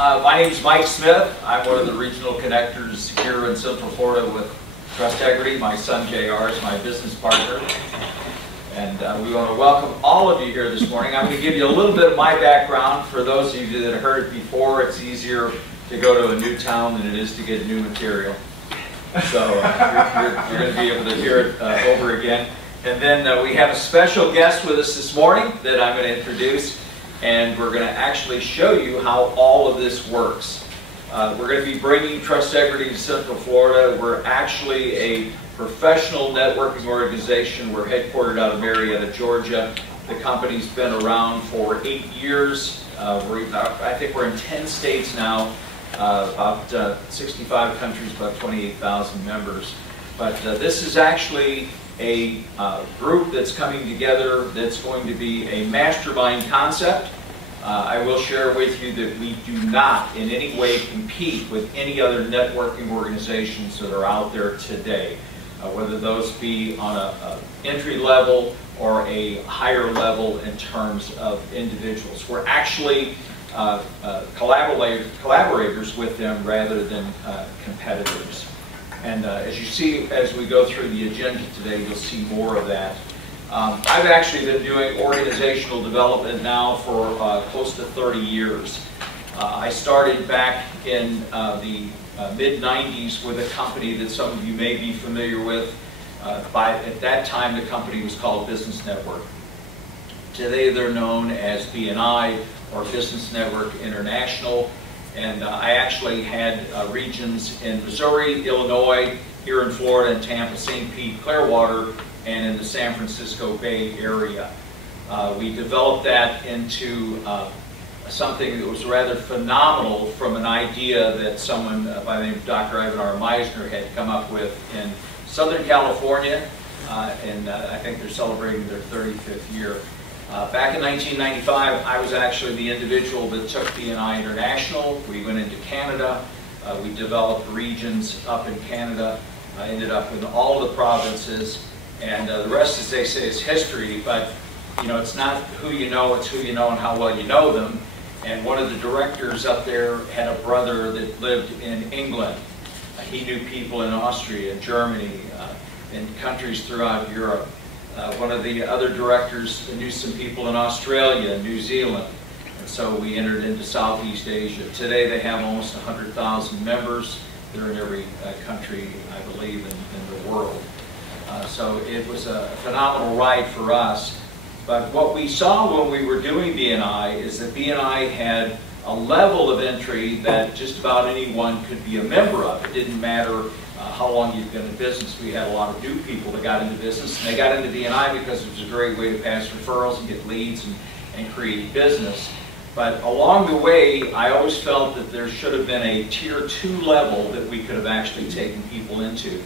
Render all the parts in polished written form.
My name is Mike Smith. I'm one of the regional connectors here in Central Florida with Trustegrity. My son JR is my business partner. And we want to welcome all of you here this morning. I'm going to give you a little bit of my background. For those of you that have heard it before, it's easier to go to a new town than it is to get new material. So you're going to be able to hear it over again. And then we have a special guest with us this morning that I'm going to introduce. And we're going to actually show you how all of this works. We're going to be bringing Trustegrity to Central Florida. We're actually a professional networking organization. We're headquartered out of Marietta, Georgia. The company's been around for 8 years. I think we're in 10 states now, about 65 countries, about 28,000 members. But this is actually a group that's coming together that's going to be a mastermind concept. I will share with you that we do not in any way compete with any other networking organizations that are out there today, whether those be on an entry level or a higher level in terms of individuals. We're actually collaborators with them rather than competitors. And as you see, as we go through the agenda today, you'll see more of that. I've actually been doing organizational development now for close to 30 years. I started back in the mid-90s with a company that some of you may be familiar with. At that time, the company was called Business Network. Today, they're known as BNI, or Business Network International. And I actually had regions in Missouri, Illinois, here in Florida, in Tampa, St. Pete, Clearwater, and in the San Francisco Bay Area. We developed that into something that was rather phenomenal from an idea that someone by the name of Dr. Ivan R. Meisner had come up with in Southern California, and I think they're celebrating their 35th year. Back in 1995, I was actually the individual that took BNI International. We went into Canada. We developed regions up in Canada. I ended up in all of the provinces. And the rest, as they say, is history. But, you know, it's not who you know, it's who you know and how well you know them. And one of the directors up there had a brother that lived in England. He knew people in Austria, Germany, in countries throughout Europe. One of the other directors knew some people in Australia, New Zealand, and so we entered into Southeast Asia. Today they have almost 100,000 members. They're in every country, I believe, in the world. So it was a phenomenal ride for us. But what we saw when we were doing BNI is that BNI had a level of entry that just about anyone could be a member of. It didn't matter how long you've been in business. We had a lot of new people that got into business, and they got into BNI because it was a great way to pass referrals and get leads and create business. But along the way, I always felt that there should have been a tier 2 level that we could have actually taken people into.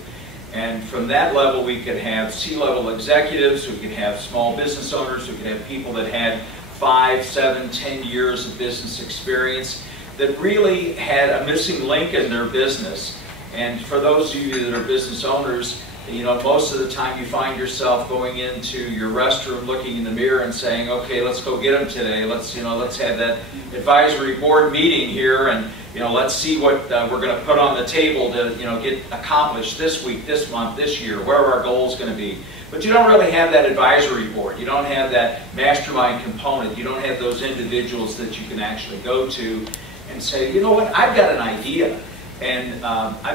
And from that level, we could have C-level executives, we could have small business owners, we could have people that had 5, 7, 10 years of business experience that really had a missing link in their business. And for those of you that are business owners, you know, most of the time you find yourself going into your restroom, looking in the mirror and saying, okay, let's go get them today. Let's have that advisory board meeting here, and, you know, let's see what we're going to put on the table to, you know, get accomplished this week, this month, this year, where are our goals going to be. But you don't really have that advisory board. You don't have that mastermind component. You don't have those individuals that you can actually go to and say, you know what, I've got an idea. And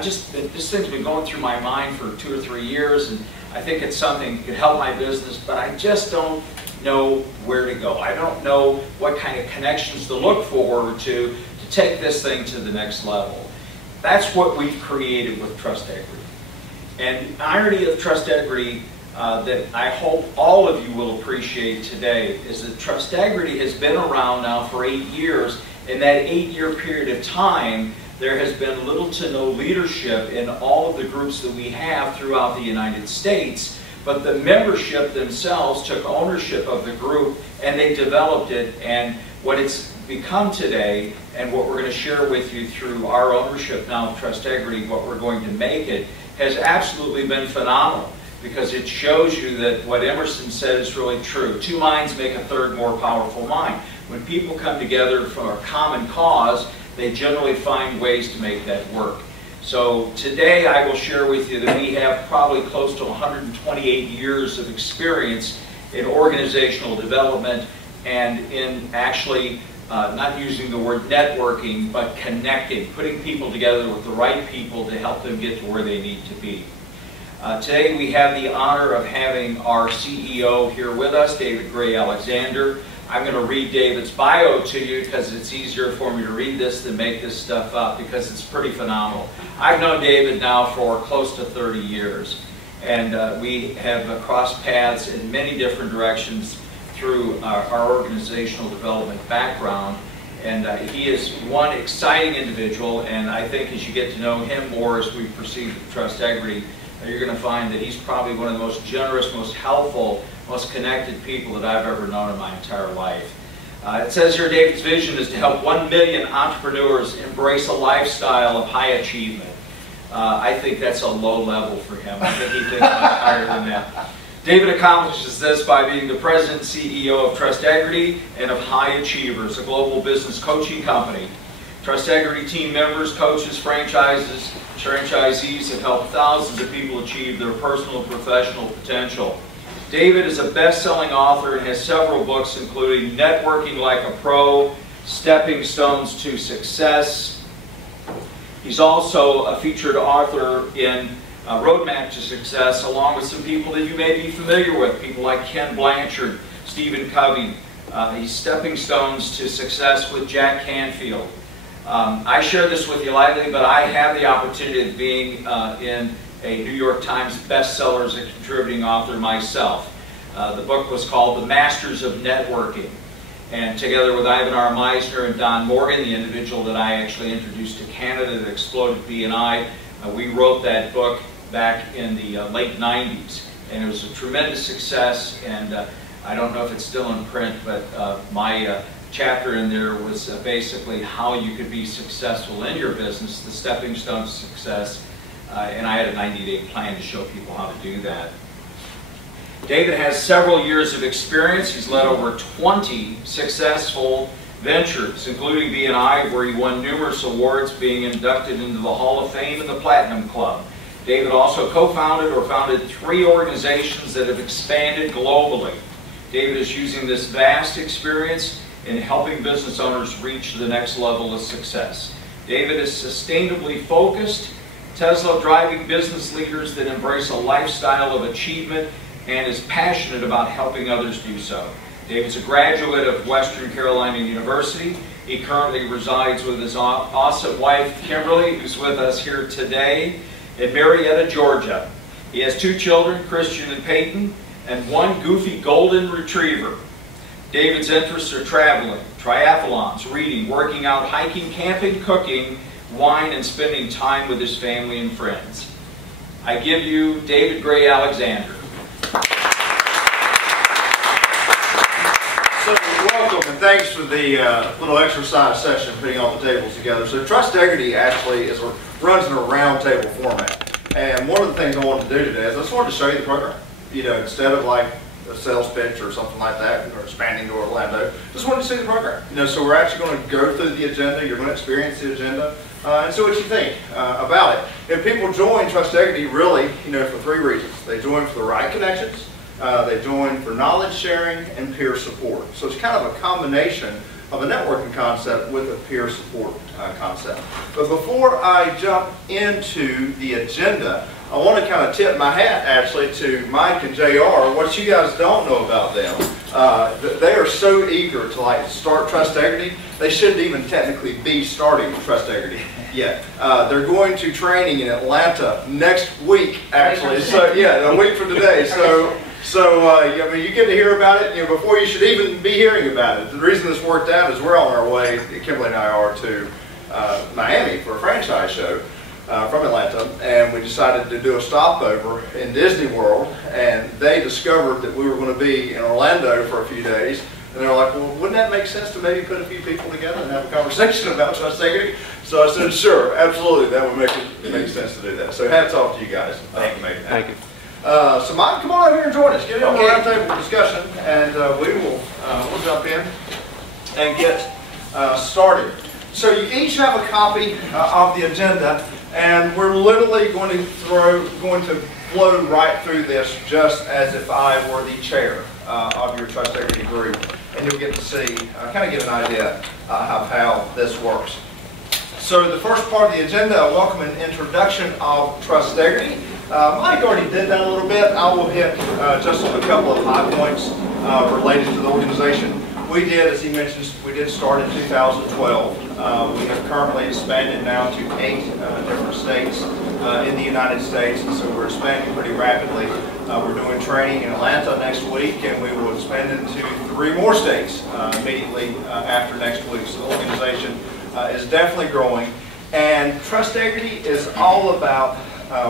this thing's been going through my mind for 2 or 3 years, and I think it's something that could help my business, but I just don't know where to go. I don't know what kind of connections to look forward to take this thing to the next level. That's what we've created with Trustegrity. And the irony of Trustegrity that I hope all of you will appreciate today is that Trustegrity has been around now for 8 years. In that 8-year period of time, there has been little to no leadership in all of the groups that we have throughout the United States, but the membership themselves took ownership of the group and they developed it, and what it's become today and what we're going to share with you through our ownership now of Trustegrity, what we're going to make it, has absolutely been phenomenal, because it shows you that what Emerson said is really true. 2 minds make a third more powerful mind. When people come together for a common cause, they generally find ways to make that work. So today I will share with you that we have probably close to 128 years of experience in organizational development and in actually not using the word networking, but connecting, putting people together with the right people to help them get to where they need to be. Today we have the honor of having our CEO here with us, David Gray Alexander. I'm going to read David's bio to you because it's easier for me to read this than make this stuff up, because it's pretty phenomenal. I've known David now for close to 30 years, and we have crossed paths in many different directions through our organizational development background. And he is one exciting individual, and I think as you get to know him more as we proceed with Trustegrity, you're going to find that he's probably one of the most generous, most helpful, most connected people that I've ever known in my entire life. It says here David's vision is to help 1 million entrepreneurs embrace a lifestyle of high achievement. I think that's a low level for him. I think he thinks much higher than that. David accomplishes this by being the president and CEO of Trustegrity and of High Achievers, a global business coaching company. Trustegrity team members, coaches, franchisees have helped thousands of people achieve their personal and professional potential. David is a best-selling author and has several books, including Networking Like a Pro, Stepping Stones to Success. He's also a featured author in Roadmap to Success, along with some people that you may be familiar with, people like Ken Blanchard, Stephen Covey. He's Stepping Stones to Success with Jack Canfield. I share this with you lightly, but I have the opportunity of being in a New York Times bestseller as a contributing author myself. The book was called The Masters of Networking. And together with Ivan R. Meisner and Don Morgan, the individual that I actually introduced to Canada that exploded BNI, we wrote that book back in the late 90s. And it was a tremendous success, and I don't know if it's still in print, but my chapter in there was basically how you could be successful in your business, the stepping stones to success, and I had a 90-day plan to show people how to do that. David has several years of experience. He's led over 20 successful ventures, including BNI, where he won numerous awards, being inducted into the Hall of Fame and the Platinum Club. David also co-founded or founded 3 organizations that have expanded globally. David is using this vast experience in helping business owners reach the next level of success. David is sustainably focused, Tesla driving business leaders that embrace a lifestyle of achievement, and is passionate about helping others do so. David's a graduate of Western Carolina University. He currently resides with his awesome wife, Kimberly, who's with us here today, in Marietta, Georgia. He has 2 children, Christian and Peyton, and 1 goofy golden retriever. David's interests are traveling, triathlons, reading, working out, hiking, camping, cooking, wine, and spending time with his family and friends. I give you David Gray Alexander. So, welcome, and thanks for the little exercise session putting all the tables together. So Trustegrity actually runs in a round table format. And one of the things I wanted to do today is I just wanted to show you the program. You know, instead of like a sales pitch or something like that, or expanding to Orlando, just wanted to see the program. You know, so we're actually going to go through the agenda. You're going to experience the agenda and see what you think about it. And people join Trustegrity really, you know, for 3 reasons. They join for the right connections, they join for knowledge sharing and peer support. So it's kind of a combination of a networking concept with a peer support concept. But before I jump into the agenda, I want to kind of tip my hat actually to Mike and JR. What you guys don't know about them, they are so eager to like start Trustegrity, they shouldn't even technically be starting Trustegrity yet. They're going to training in Atlanta next week actually. So yeah, a week from today. I mean, you get to hear about it, you know, before you should even be hearing about it. The reason this worked out is we're on our way, Kimberly and I are, to Miami for a franchise show from Atlanta, and we decided to do a stopover in Disney World, and they discovered that we were going to be in Orlando for a few days, and they're like, well, wouldn't that make sense to maybe put a few people together and have a conversation about Trustegrity? So I said, sure, absolutely, that would make sense to do that. So hats off to you guys. Thank you, mate. Thank you. So Mike, come on over here and join us. Get in on the roundtable discussion, and we'll jump in and get started. So you each have a copy of the agenda, and we're literally going to flow right through this just as if I were the chair of your Trustegrity group, and you'll get to see, kind of get an idea of how this works. So the first part of the agenda, welcome and introduction of Trustegrity. Mike already did that a little bit. I will hit just on a couple of high points related to the organization. We did, as he mentions, we did start in 2012. We have currently expanded now to 8 different states in the United States, and so we're expanding pretty rapidly. We're doing training in Atlanta next week, and we will expand into 3 more states immediately after next week. So the organization is definitely growing, and Trustegrity is all about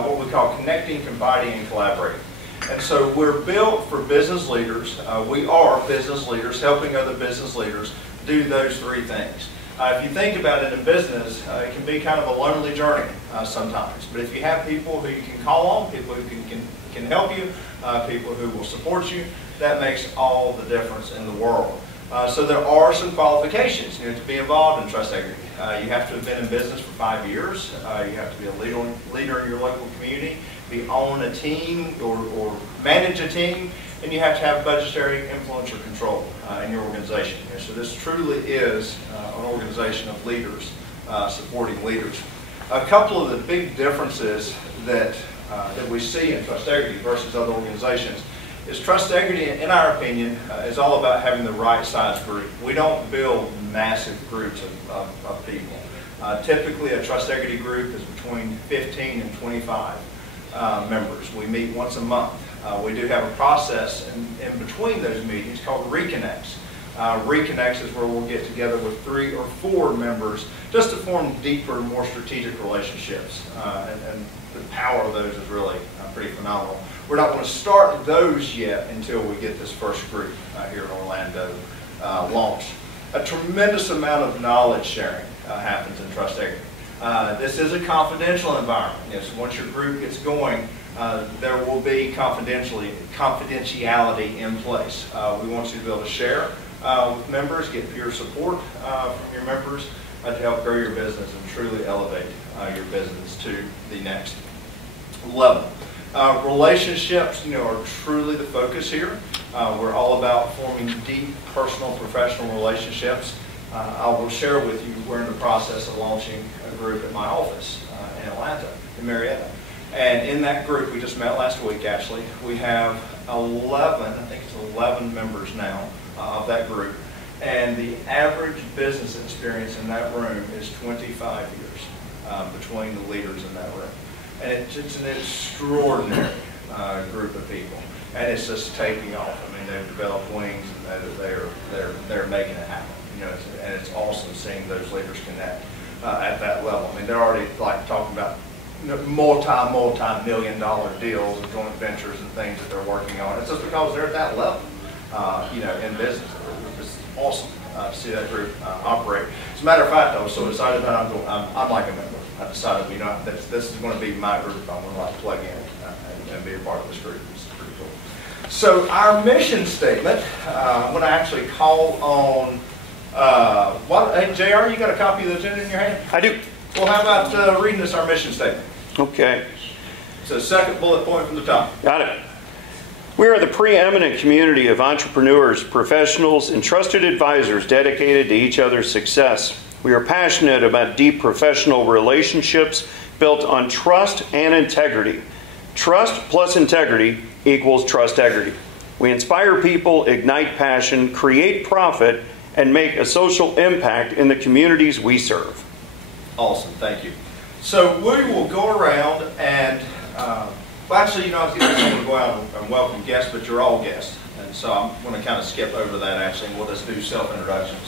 what we call connecting, confiding, and collaborating. And so we're built for business leaders. We are business leaders, helping other business leaders do those 3 things. If you think about it in business, it can be kind of a lonely journey sometimes. But if you have people who you can call on, people who can help you, people who will support you, that makes all the difference in the world. So there are some qualifications to be involved in Trustegrity. You have to have been in business for 5 years. You have to be a leader in your local community, own a team or manage a team, and you have to have budgetary influence or control in your organization. So this truly is an organization of leaders supporting leaders. A couple of the big differences that we see in Trustegrity versus other organizations is Trustegrity, in our opinion, is all about having the right size group. We don't build massive groups of people. Typically, a Trustegrity group is between 15 and 25 members. We meet once a month. We do have a process in between those meetings called Reconnects. Reconnects is where we'll get together with 3 or 4 members just to form deeper, more strategic relationships. And the power of those is really pretty phenomenal. We're not going to start those yet until we get this first group here in Orlando launched. A tremendous amount of knowledge sharing happens in Trustegrity. This is a confidential environment. So once your group gets going, there will be confidentiality in place. We want you to be able to share with members, get peer support from your members to help grow your business and truly elevate your business to the next level. Relationships, are truly the focus here. We're all about forming deep personal, professional relationships. I will share with you, we're in the process of launching a group at my office in Atlanta, in Marietta. And in that group, we just met last week actually, we have 11, I think it's 11 members now of that group. And the average business experience in that room is 25 years between the leaders in that room. And it's an extraordinary group of people. And it's just taking off. I mean, they've developed wings and they're making it happen. And it's awesome seeing those leaders connect at that level. I mean, they're already like talking about multi-million-dollar deals and joint ventures and things that they're working on. It's just because they're at that level, in business. It's awesome to see that group operate. As a matter of fact, I was so excited that I'm like a member. I decided, this is going to be my group. I'm going to like plug in and be a part of this group. It's pretty cool. So our mission statement, I'm going to actually call on. Hey, JR, you got a copy of the agenda in your hand? I do. Well, how about reading us our mission statement? Okay. It's the second bullet point from the top. Got it. We are the preeminent community of entrepreneurs, professionals, and trusted advisors dedicated to each other's success. We are passionate about deep professional relationships built on trust and integrity. Trust plus integrity equals Trustegrity. We inspire people, ignite passion, create profit, and make a social impact in the communities we serve. Awesome, thank you. So we will go around and, well actually, I was going to go out and welcome guests, but you're all guests. And so I'm going to kind of skip over that actually, and we'll just do self-introductions.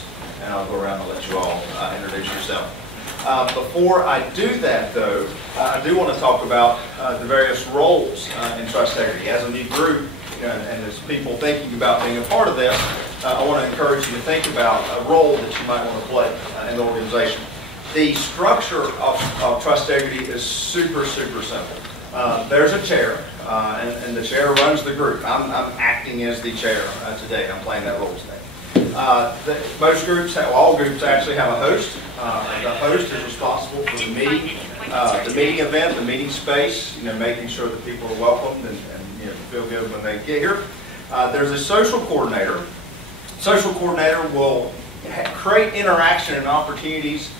And I'll go around and let you all introduce yourself. Before I do that though, I do want to talk about the various roles in Trustegrity. As a new group, and as people thinking about being a part of this, I want to encourage you to think about a role that you might want to play in the organization. The structure of Trustegrity is super, super simple. There's a chair, and the chair runs the group. I'm acting as the chair today. I'm playing that role today. Most groups, all groups actually have a host. The host is responsible for the meeting event, the meeting space, making sure that people are welcomed and feel good when they get here. There's a social coordinator. Social coordinator will create interaction and opportunities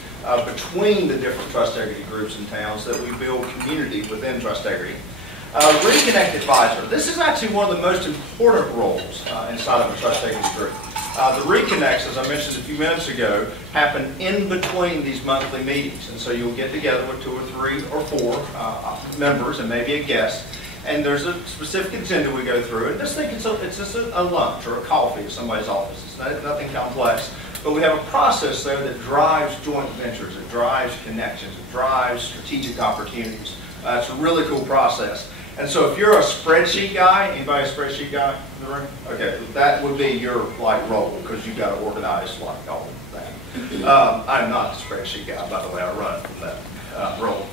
between the different Trustegrity groups and towns that we build community within Trustegrity. Reconnect advisor. This is actually one of the most important roles inside of a Trustegrity group. The reconnects, as I mentioned a few minutes ago, happen in between these monthly meetings. And so you'll get together with 2 or 3 or 4 members and maybe a guest. And there's a specific agenda we go through. And this thing, it's just a lunch or a coffee at somebody's office. It's nothing complex. But we have a process there that drives joint ventures. It drives connections. It drives strategic opportunities. It's a really cool process. And so if you're a spreadsheet guy, anybody a spreadsheet guy in the room? Okay, that would be your role, because you've got to organize all of that. I'm not the spreadsheet guy, by the way. I run from that role.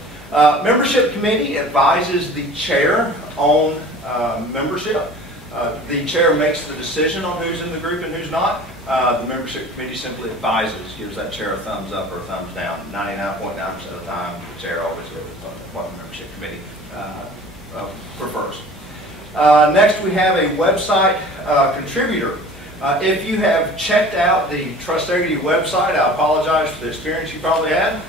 Membership committee advises the chair on membership. The chair makes the decision on who's in the group and who's not. The membership committee simply advises, gives that chair a thumbs up or a thumbs down. 99.9% of the time, the chair always goes with what the membership committee prefers. Next, we have a website contributor. If you have checked out the Trustegrity website, I apologize for the experience you probably had.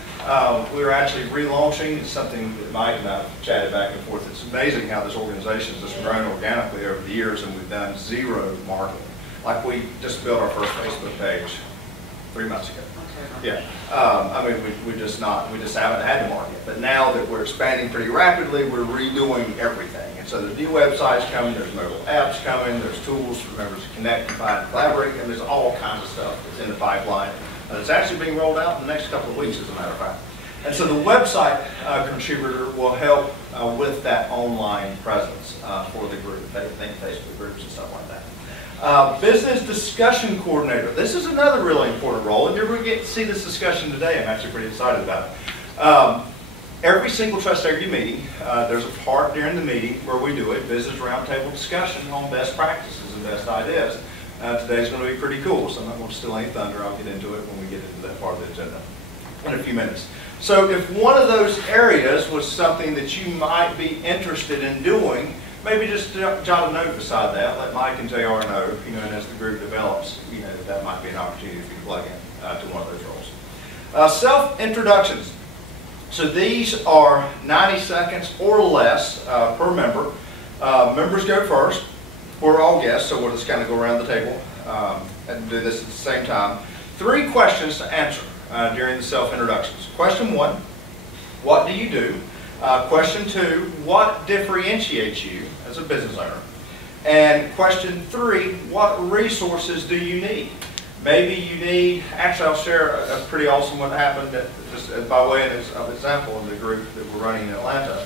We're actually relaunching. It's something that Mike and I have chatted back and forth. It's amazing how this organization has just grown organically over the years, and we've done 0 marketing. Like, we just built our first Facebook page 3 months ago. Yeah, I mean, we just haven't had to market. But now that we're expanding pretty rapidly, we're redoing everything. And so there's new websites coming, there's mobile apps coming, there's tools for members to connect, confide, and collaborate, and there's all kinds of stuff that's in the pipeline. It's actually being rolled out in the next couple of weeks, as a matter of fact. And so the website contributor will help with that online presence for the group, think Facebook groups and stuff like that. Business discussion coordinator. This is another really important role, and you're going to get to see this discussion today. I'm actually pretty excited about it. Every single Trustegrity meeting, there's a part during the meeting where we do a business roundtable discussion on best practices and best ideas. Today's going to be pretty cool, so I'm not going to steal any thunder. I'll get into it when we get into that part of the agenda in a few minutes. So if one of those areas was something that you might be interested in doing, maybe just jot a note beside that. Let Mike and JR know, and as the group develops, that might be an opportunity for you to plug in to one of those roles. Self-introductions. So these are 90 seconds or less per member. Members go first. We're all guests, so we'll just kind of go around the table and do this at the same time. 3 questions to answer during the self-introductions. Question 1, what do you do? Question 2, what differentiates you as a business owner? And question 3, what resources do you need? Maybe you need, actually I'll share a pretty awesome what happened, just by way of example in the group that we're running in Atlanta.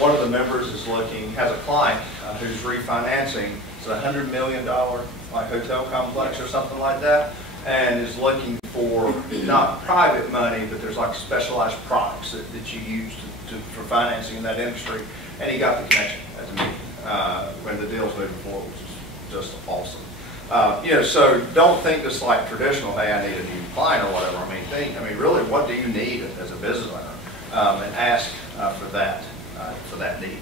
One of the members has a client who's refinancing. It's a $100 million hotel complex or something like that, and is looking for not private money, but there's specialized products that you use for financing in that industry. And he got the connection at the meeting when the deal's moving forward, which is just awesome. So don't think this like traditional, hey, I need a new client or whatever. I mean, really, what do you need as a business owner? And ask for that need.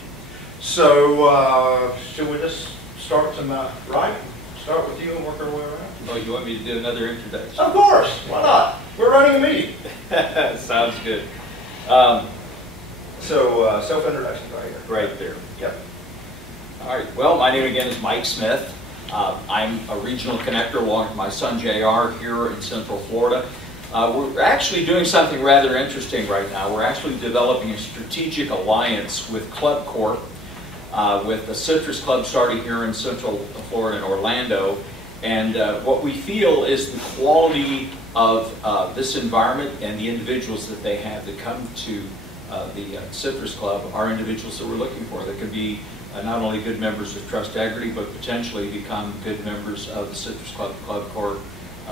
So should we just start to my right? Start with you and work our way around? Oh, you want me to do another introduction? Of course. Why not? We're running a meeting. Sounds good. So self-introductions right here. Right there. Yep. All right. Well, my name again is Mike Smith. I'm a regional connector along with my son JR here in Central Florida. We're actually doing something rather interesting right now. We're actually developing a strategic alliance with Club Corp, with the Citrus Club starting here in Central Florida in Orlando. And what we feel is the quality of this environment and the individuals that they have that come to the Citrus Club are individuals that we're looking for that could be not only good members of Trustegrity, but potentially become good members of the Citrus Club, Club Corp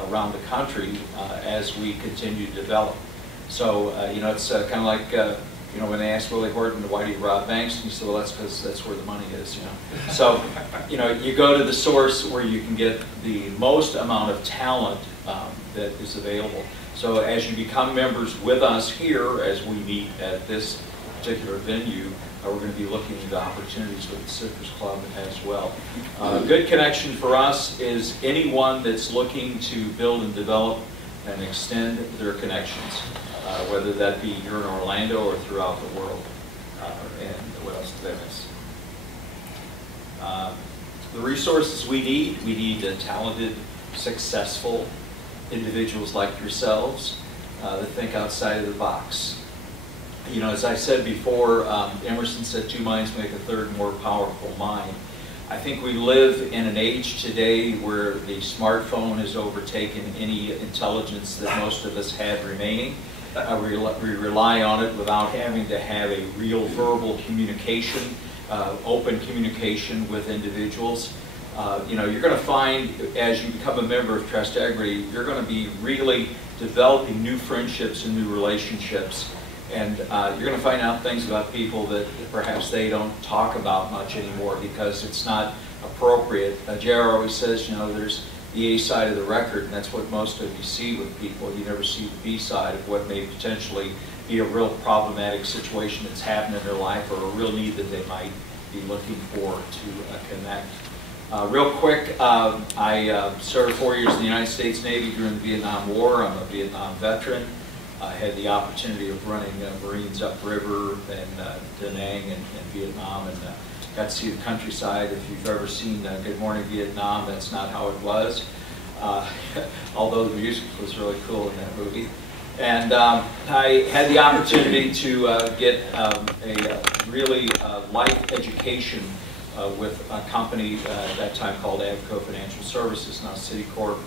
around the country as we continue to develop. So, it's kind of like You know, when they asked Willie Horton, why do you rob banks? And he said, well, that's because that's where the money is, you know. So, you know, you go to the source where you can get the most amount of talent that is available. So as you become members with us here, as we meet at this particular venue, we're going to be looking into opportunities with the Citrus Club as well. A good connection for us is anyone that's looking to build and develop and extend their connections, whether that be here in Orlando or throughout the world. And what else did I miss? The resources we need talented, successful individuals like yourselves that think outside of the box. You know, as I said before, Emerson said 2 minds make a third more powerful mind. I think we live in an age today where the smartphone has overtaken any intelligence that most of us have remaining. We rely on it without having to have a real verbal communication, open communication with individuals. You know, you're going to find as you become a member of Trustegrity, you're going to be really developing new friendships and new relationships. And you're going to find out things about people that perhaps they don't talk about much anymore because it's not appropriate. JR always says, you know, there's the A side of the record, and that's what most of you see with people. You never see the B side of what may potentially be a real problematic situation that's happened in their life or a real need that they might be looking for to connect. Real quick, I served 4 years in the United States Navy during the Vietnam War. I'm a Vietnam veteran. I had the opportunity of running Marines upriver and Da Nang and Vietnam, and got to see the countryside. If you've ever seen Good Morning Vietnam, that's not how it was, although the music was really cool in that movie. And I had the opportunity to get a really life education with a company at that time called Avco Financial Services, now Citicorp.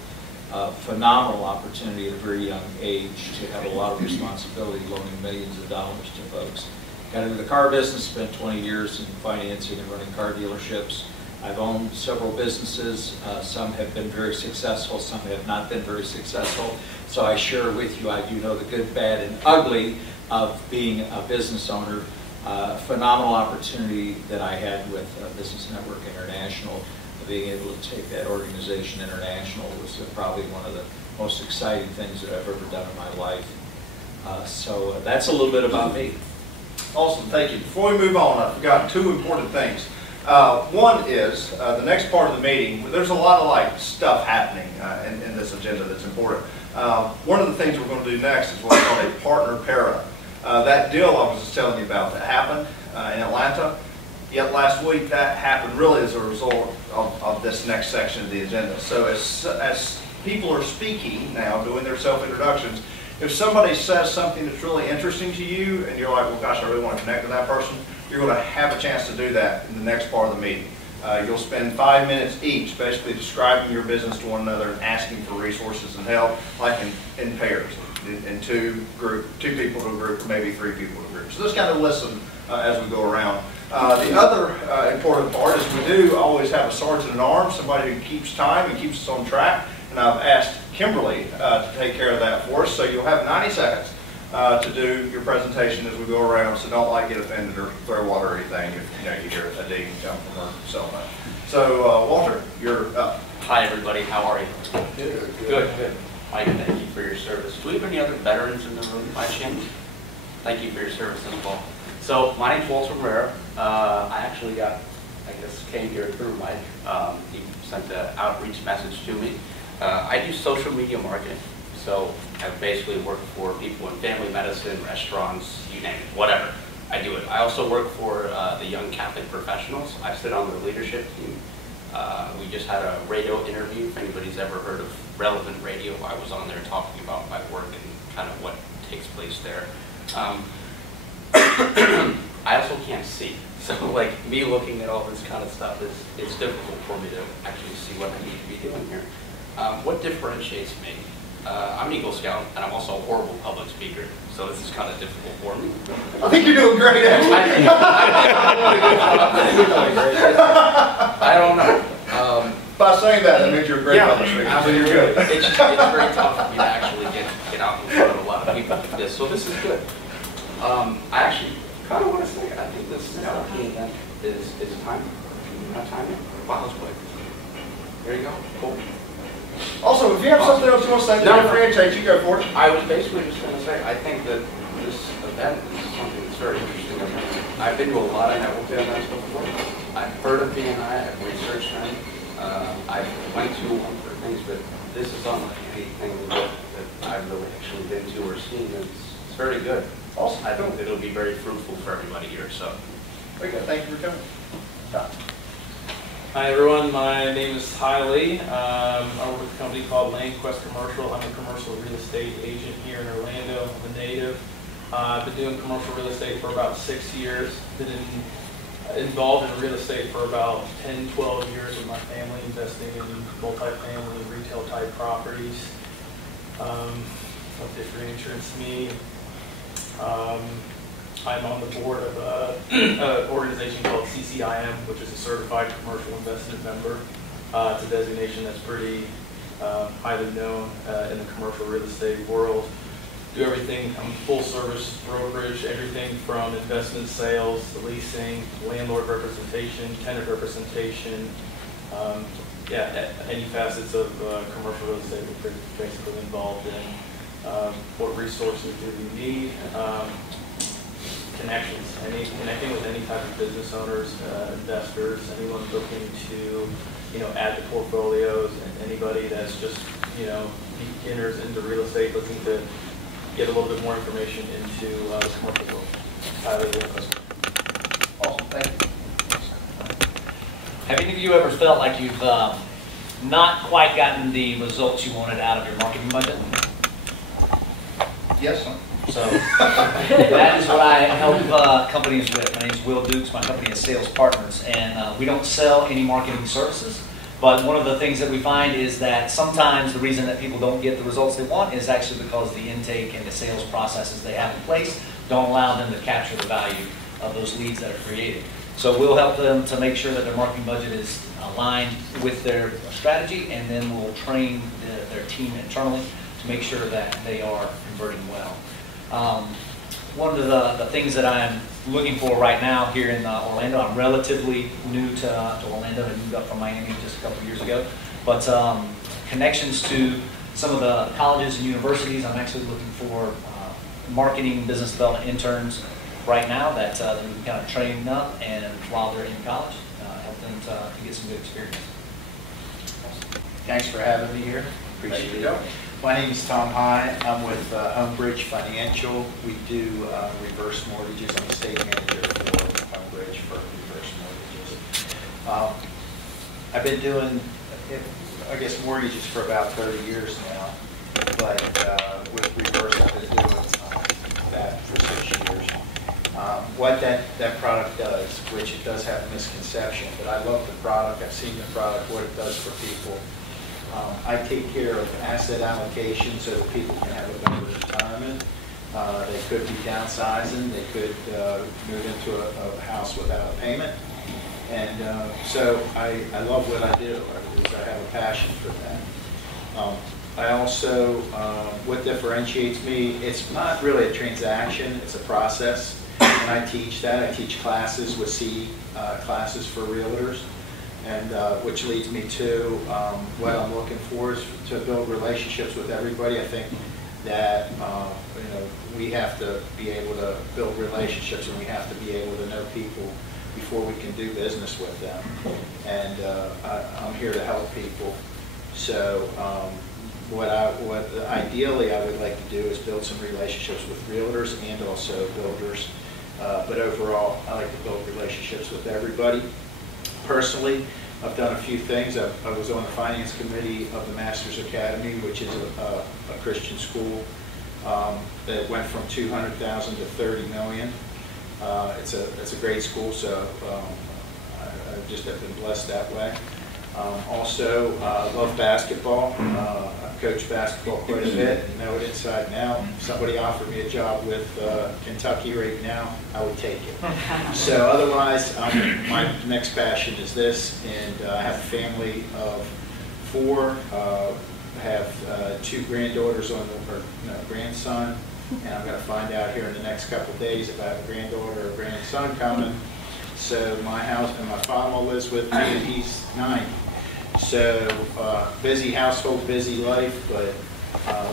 Phenomenal opportunity at a very young age to have a lot of responsibility, loaning millions of dollars to folks. Got into the car business, spent 20 years in financing and running car dealerships. I've owned several businesses. Some have been very successful, some have not been very successful. So I share with you, I do know the good, bad, and ugly of being a business owner. Phenomenal opportunity that I had with Business Network International. Being able to take that organization international was probably one of the most exciting things that I've ever done in my life. So that's a little bit about me. Awesome, thank you. Before we move on, I forgot 2 important things. One is the next part of the meeting. There's a lot of stuff happening in this agenda that's important. One of the things we're going to do next is what's called a partner para. That deal I was just telling you about that happened in Atlanta. Yet last week that happened really as a result of this next section of the agenda. So as people are speaking now, doing their self-introductions, if somebody says something that's really interesting to you and you're like, well gosh, I really want to connect with that person, you're going to have a chance to do that in the next part of the meeting. You'll spend 5 minutes each basically describing your business to one another and asking for resources and help, like in pairs, in two people to a group, or maybe 3 people to a group. So just kind of listen as we go around. The other important part is we do always have a sergeant-at-arms, somebody who keeps time and keeps us on track. And I've asked Kimberly to take care of that for us. So you'll have 90 seconds to do your presentation as we go around. So don't get offended or throw water or anything if you hear a ding come from her cell phone. So Walter, you're up. Hi everybody, how are you? Good. Mike, thank you for your service. Do we have any other veterans in the room by chance? Thank you for your service as well. So my name's Walter Rivera. I actually came here through Mike. He sent an outreach message to me. I do social media marketing. So I basically work for people in family medicine, restaurants, you name it, whatever. I do it. I also work for the Young Catholic Professionals. I sit on the leadership team. We just had a radio interview. If anybody's ever heard of Relevant Radio, I was on there talking about my work and kind of what takes place there. I also can't see. So me looking at all this kind of stuff, it's difficult for me to actually see what I need to be doing here. What differentiates me? I'm an Eagle Scout, and I'm also a horrible public speaker, so this is kind of difficult for me. I think you're doing great, actually. I don't know. By saying that means you're a great public speaker, so you're good. It's very tough for me to actually get out in front of a lot of people like this, so this is good. I actually kind of want to say, I think this networking event is timely. Not timely? Wow, that's quick. There you go. Cool. Also, if you have something else you want to say, No. feel free to take, you go for it. I was basically just going to say, I think that this event is something that's very interesting. I've been to a lot of networking events before. I've heard of BNI, I've researched them. I went to one for things, but this is unlike anything that I've really actually been to or seen. It's very good. Awesome. I think it'll be very fruitful for everybody here. So, Very good. Thank you for coming. Hi everyone, my name is Ty Lee. I work with a company called Land Quest Commercial. I'm a commercial real estate agent here in Orlando. I'm a native. I've been doing commercial real estate for about 6 years. Been involved in real estate for about 10, 12 years with my family, investing in multifamily, retail type properties. What differentiates me? I'm on the board of an organization called CCIM, which is a Certified Commercial Investment Member. It's a designation that's pretty highly known in the commercial real estate world. Do everything, I'm full service brokerage, everything from investment sales, leasing, landlord representation, tenant representation, any facets of commercial real estate we're basically involved in. What resources do we need? Connections, connecting with any type of business owners, investors, anyone looking to, add to portfolios, and anybody that's just, beginners into real estate looking to get a little bit more information into the commercial world. Highly recommend. Awesome. Thank you. Have any of you ever felt like you've not quite gotten the results you wanted out of your marketing budget? Yes, sir. So that is what I help companies with. My name is Will Dukes. My company is Sales Partners, and we don't sell any marketing services. But one of the things that we find is that sometimes the reason that people don't get the results they want is actually because the intake and the sales processes they have in place don't allow them to capture the value of those leads that are created. So we'll help them to make sure that their marketing budget is aligned with their strategy, and then we'll train their team internally to make sure that they are converting well. One of the things that I'm looking for right now here in Orlando, I'm relatively new to Orlando. I moved up from Miami just a couple of years ago. But connections to some of the colleges and universities, I'm actually looking for marketing business development interns right now that we can kind of train up, and while they're in college, help them to get some good experience. Thanks for having me here. Appreciate it. My name is Tom High. I'm with Homebridge Financial. We do reverse mortgages. I'm the state manager for Homebridge for reverse mortgages. I've been doing, I guess, mortgages for about 30 years now, but with reverse I've been doing that for 6 years. What that product does, which it does have a misconception, but I love the product. I've seen the product, what it does for people. I take care of asset allocation so that people can have a better retirement. They could be downsizing. They could move into a house without a payment. And so I love what I do. I have a passion for that. I also, what differentiates me, it's not really a transaction, it's a process. And I teach that. I teach classes with CE classes for realtors. And which leads me to what I'm looking for is to build relationships with everybody. I think that we have to be able to build relationships, and we have to be able to know people before we can do business with them. And I'm here to help people. So what ideally I would like to do is build some relationships with realtors and also builders. But overall, I like to build relationships with everybody. Personally, I've done a few things. I was on the finance committee of the Masters Academy, which is a Christian school that went from 200,000 to 30 million. It's a great school, so I just have been blessed that way. Also, love basketball. I coach basketball quite a bit and know it inside and out. If somebody offered me a job with Kentucky right now, I would take it. So otherwise, my next passion is this, and I have a family of 4. I have 2 granddaughters grandson, And I'm going to find out here in the next couple of days if I have a granddaughter or a grandson coming. So my husband, my father-in-law lives with me, and he's 90. So busy household, busy life, but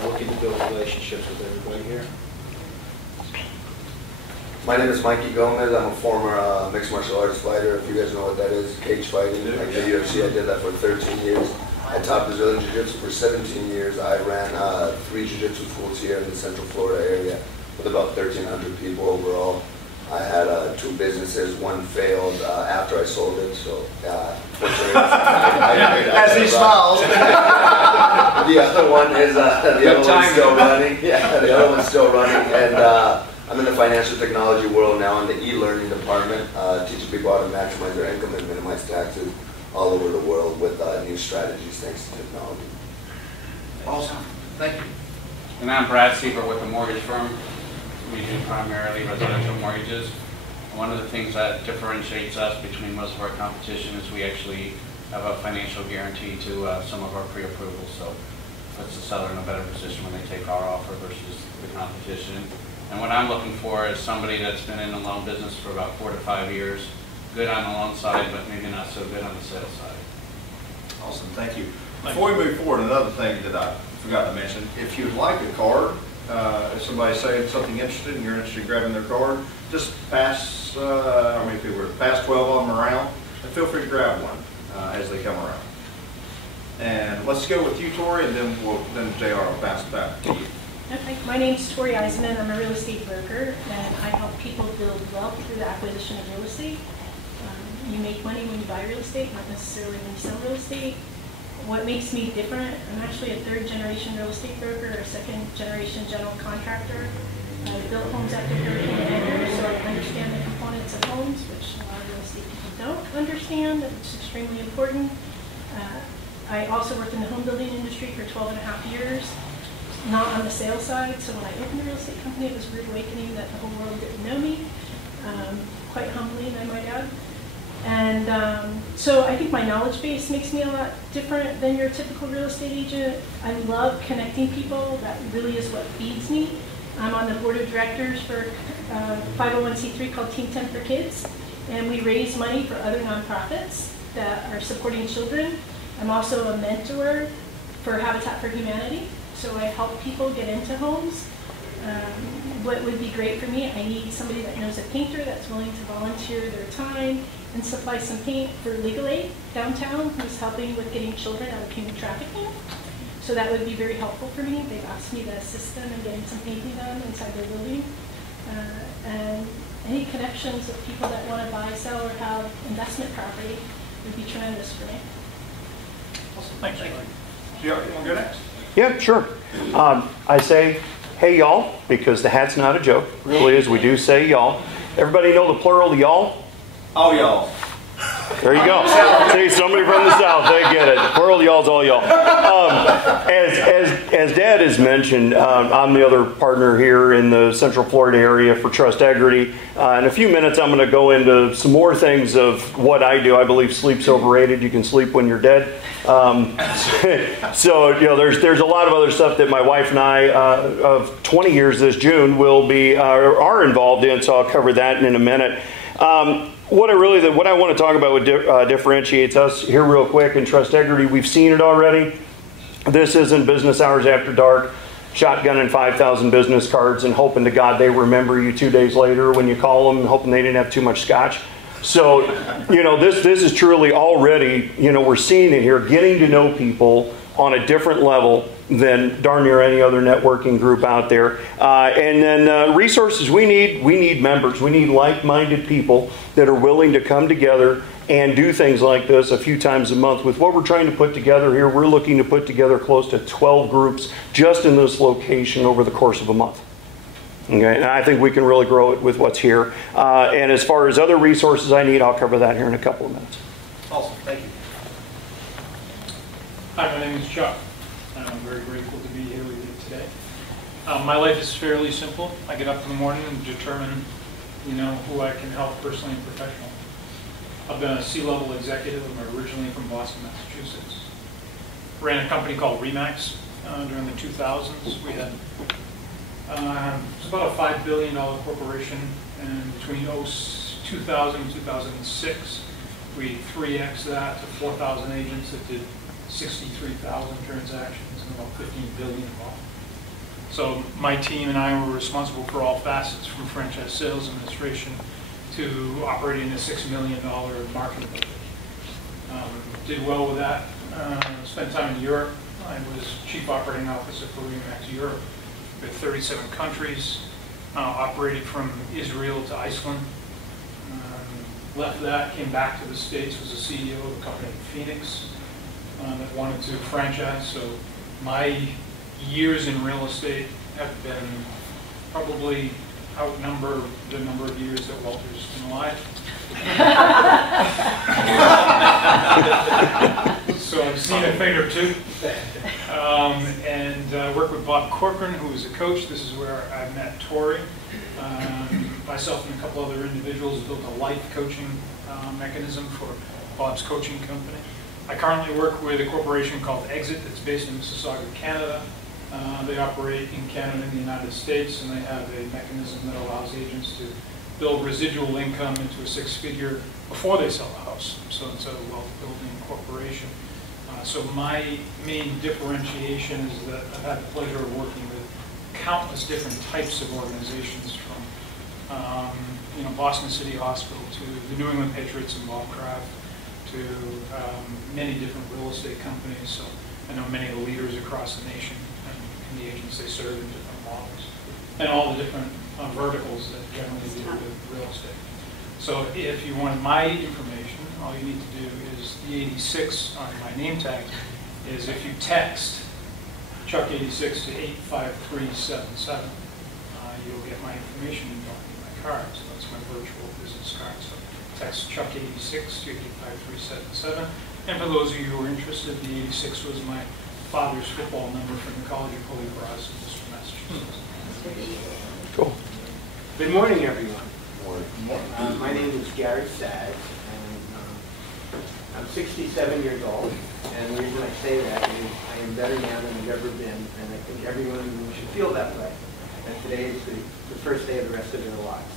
looking to build relationships with everybody here. My name is Mikey Gomez. I'm a former mixed martial arts fighter. If you guys know what that is, cage fighting, like the UFC. I did that for 13 years. I taught Brazilian Jiu-Jitsu for 17 years. I ran 3 Jiu-Jitsu schools here in the Central Florida area with about 1,300 people overall. I had 2 businesses. One failed after I sold it, so fortunately, As he smiles. The other one is the other one's still running. Yeah, the other one's still running, and I'm in the financial technology world now in the e-learning department, teaching people how to maximize their income and minimize taxes all over the world with new strategies thanks to technology. Awesome. Thank you. And I'm Brad Siebert with the mortgage firm. We do primarily residential mortgages. One of the things that differentiates us between most of our competition is we actually have a financial guarantee to some of our pre-approvals, so puts the seller in a better position when they take our offer versus the competition. And what I'm looking for is somebody that's been in the loan business for about 4 to 5 years, good on the loan side, but maybe not so good on the sales side. Awesome, thank you. Before we move forward, another thing that I forgot to mention, if you'd like a card, if somebody's saying something interested and you're interested in grabbing their card, just pass, how many people are, pass 12 of them around, and feel free to grab one as they come around. And let's go with you, Tori, and then JR will pass it back to you. Okay, my name's Tori Eisman. I'm a real estate broker, and I help people build wealth through the acquisition of real estate. You make money when you buy real estate, not necessarily when you sell real estate. What makes me different, I'm actually a 3rd-generation real estate broker or 2nd-generation general contractor. I built homes after Hurricane Andrew, so I understand the components of homes, which a lot of real estate people don't understand. It's extremely important. I also worked in the home building industry for 12 and a half years. Not on the sales side, so when I opened a real estate company, it was a rude awakening that the whole world didn't know me, quite humbling, I might add. And so I think my knowledge base makes me a lot different than your typical real estate agent. I love connecting people. That really is what feeds me. I'm on the board of directors for a 501c3 called Team 10 for Kids, and we raise money for other nonprofits that are supporting children. I'm also a mentor for Habitat for Humanity. So I help people get into homes. What would be great for me, I need somebody that knows a painter that's willing to volunteer their time and supply some paint for Legal Aid downtown, who's helping with getting children out of human trafficking. So that would be very helpful for me. They've asked me to assist them in getting some painting done inside their building. And any connections with people that want to buy, sell, or have investment property would be tremendous for me. Awesome, thank you. JR, you want to go next? Yeah, sure. I say, hey, y'all, because the hat's not a joke. It really is. We do say y'all. Everybody know the plural y'all? Oh, y'all. There you go. See, somebody from the South, they get it. Plural y'all's all y'all. As Dad has mentioned, I'm the other partner here in the Central Florida area for Trustegrity. In a few minutes, I'm going to go into some more things of what I do. I believe sleep's overrated. You can sleep when you're dead. So, you know, there's a lot of other stuff that my wife and I, of 20 years this June, are involved in, so I'll cover that in a minute. What I want to talk about what differentiates us here real quick in Trustegrity, we've seen it already. This isn't business hours after dark, shotgunning 5,000 business cards and hoping to God they remember you 2 days later when you call them, hoping they didn't have too much scotch. So, you know, this is truly already, you know, we're seeing it here, getting to know people on a different level than darn near any other networking group out there. And then resources we need members. We need like-minded people that are willing to come together and do things like this a few times a month. With what we're trying to put together here, we're looking to put together close to 12 groups just in this location over the course of a month. Okay, and I think we can really grow it with what's here. And as far as other resources I need, I'll cover that here in a couple of minutes. Awesome, thank you. Hi, my name is Chuck. I'm very grateful to be here with you today. My life is fairly simple. I get up in the morning and determine, you know, who I can help personally and professionally. I've been a C-level executive. I'm originally from Boston, Massachusetts. Ran a company called Remax during the 2000s. We had It's about a $5 billion corporation, and between 2000 and 2006, we 3x that to 4,000 agents that did 63,000 transactions and about 15 billion involved. So my team and I were responsible for all facets, from franchise sales administration to operating a $6 million marketing budget. Did well with that. Spent time in Europe. I was chief operating officer for Remax Europe. We had 37 countries. Operated from Israel to Iceland. Left that, came back to the States, was the CEO of a company in Phoenix that wanted to franchise. So my years in real estate have been probably outnumber the number of years that Walter's been alive. So I've seen a thing or two. And worked with Bob Corcoran, who was a coach. This is where I met Tori. Myself and a couple other individuals built a life coaching mechanism for Bob's coaching company. I currently work with a corporation called Exit that's based in Mississauga, Canada. They operate in Canada and the United States, and they have a mechanism that allows agents to build residual income into a six-figure before they sell the house. So it's a wealth-building corporation. So my main differentiation is that I've had the pleasure of working with countless different types of organizations, from Boston City Hospital to the New England Patriots and Bob Kraft, to many different real estate companies. So I know many of the leaders across the nation and the agents they serve in different models, and all the different verticals that generally deal with real estate. So if you want my information, all you need to do is the 86 on my name tag is if you text Chuck86 to 85377, you'll get my information and don't need my card. So that's my virtual business card. So text Chuck86 to 85377. And for those of you who are interested, the 86 was my father's football number from the College of Holy Cross in Massachusetts. Cool. Good morning, everyone. My name is Gary Sad, and I'm 67 years old. And the reason I say that is I am better now than I've ever been, and I think everyone should feel that way. And today is the first day of the rest of their lives.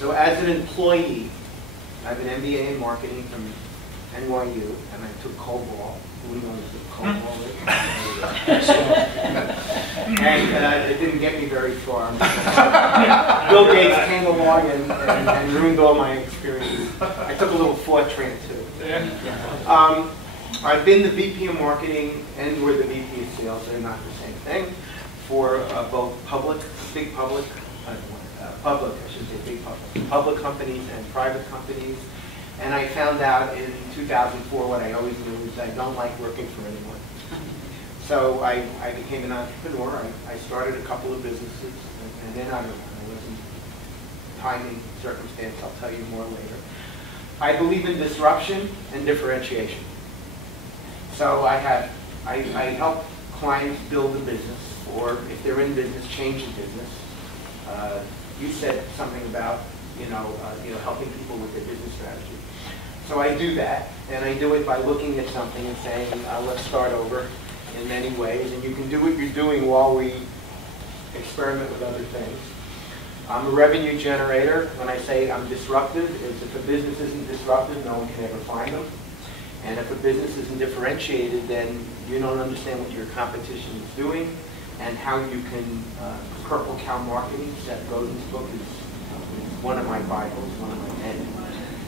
So as an employee, I have an MBA in marketing from NYU, and I took COBOL. Who knows what COBOL is? And it didn't get me very far. Bill Gates came along and ruined all my experiences. I took a little Fortran too. I've been the VP of marketing and we're the VP of sales. They're not the same thing. For both big public, public companies and private companies. And I found out in 2004 what I always knew is I don't like working for anyone. So I became an entrepreneur. I started a couple of businesses, and then I wasn't timing circumstance. I'll tell you more later. I believe in disruption and differentiation. So I help clients build a business, or if they're in business, change the business. You said something about helping people with their business strategy. So I do that, and I do it by looking at something and saying, let's start over in many ways. And you can do what you're doing while we experiment with other things. I'm a revenue generator. When I say I'm disruptive, is if a business isn't disruptive, no one can ever find them. And if a business isn't differentiated, then you don't understand what your competition is doing and how you can, Purple Cow Marketing, Seth Godin's book is one of my Bibles, one of my men.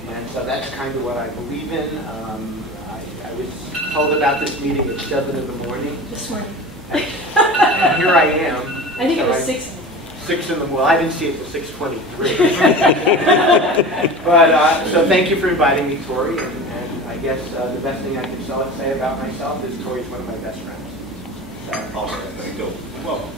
And so that's kind of what I believe in. I was told about this meeting at 7 in the morning. This morning. And here I am. I think it was 6. 6 in the morning. Well, I didn't see it till 6:23. But so thank you for inviting me, Tori. And I guess the best thing I can say about myself is Tori's one of my best friends. So, Awesome. Thank you. Welcome.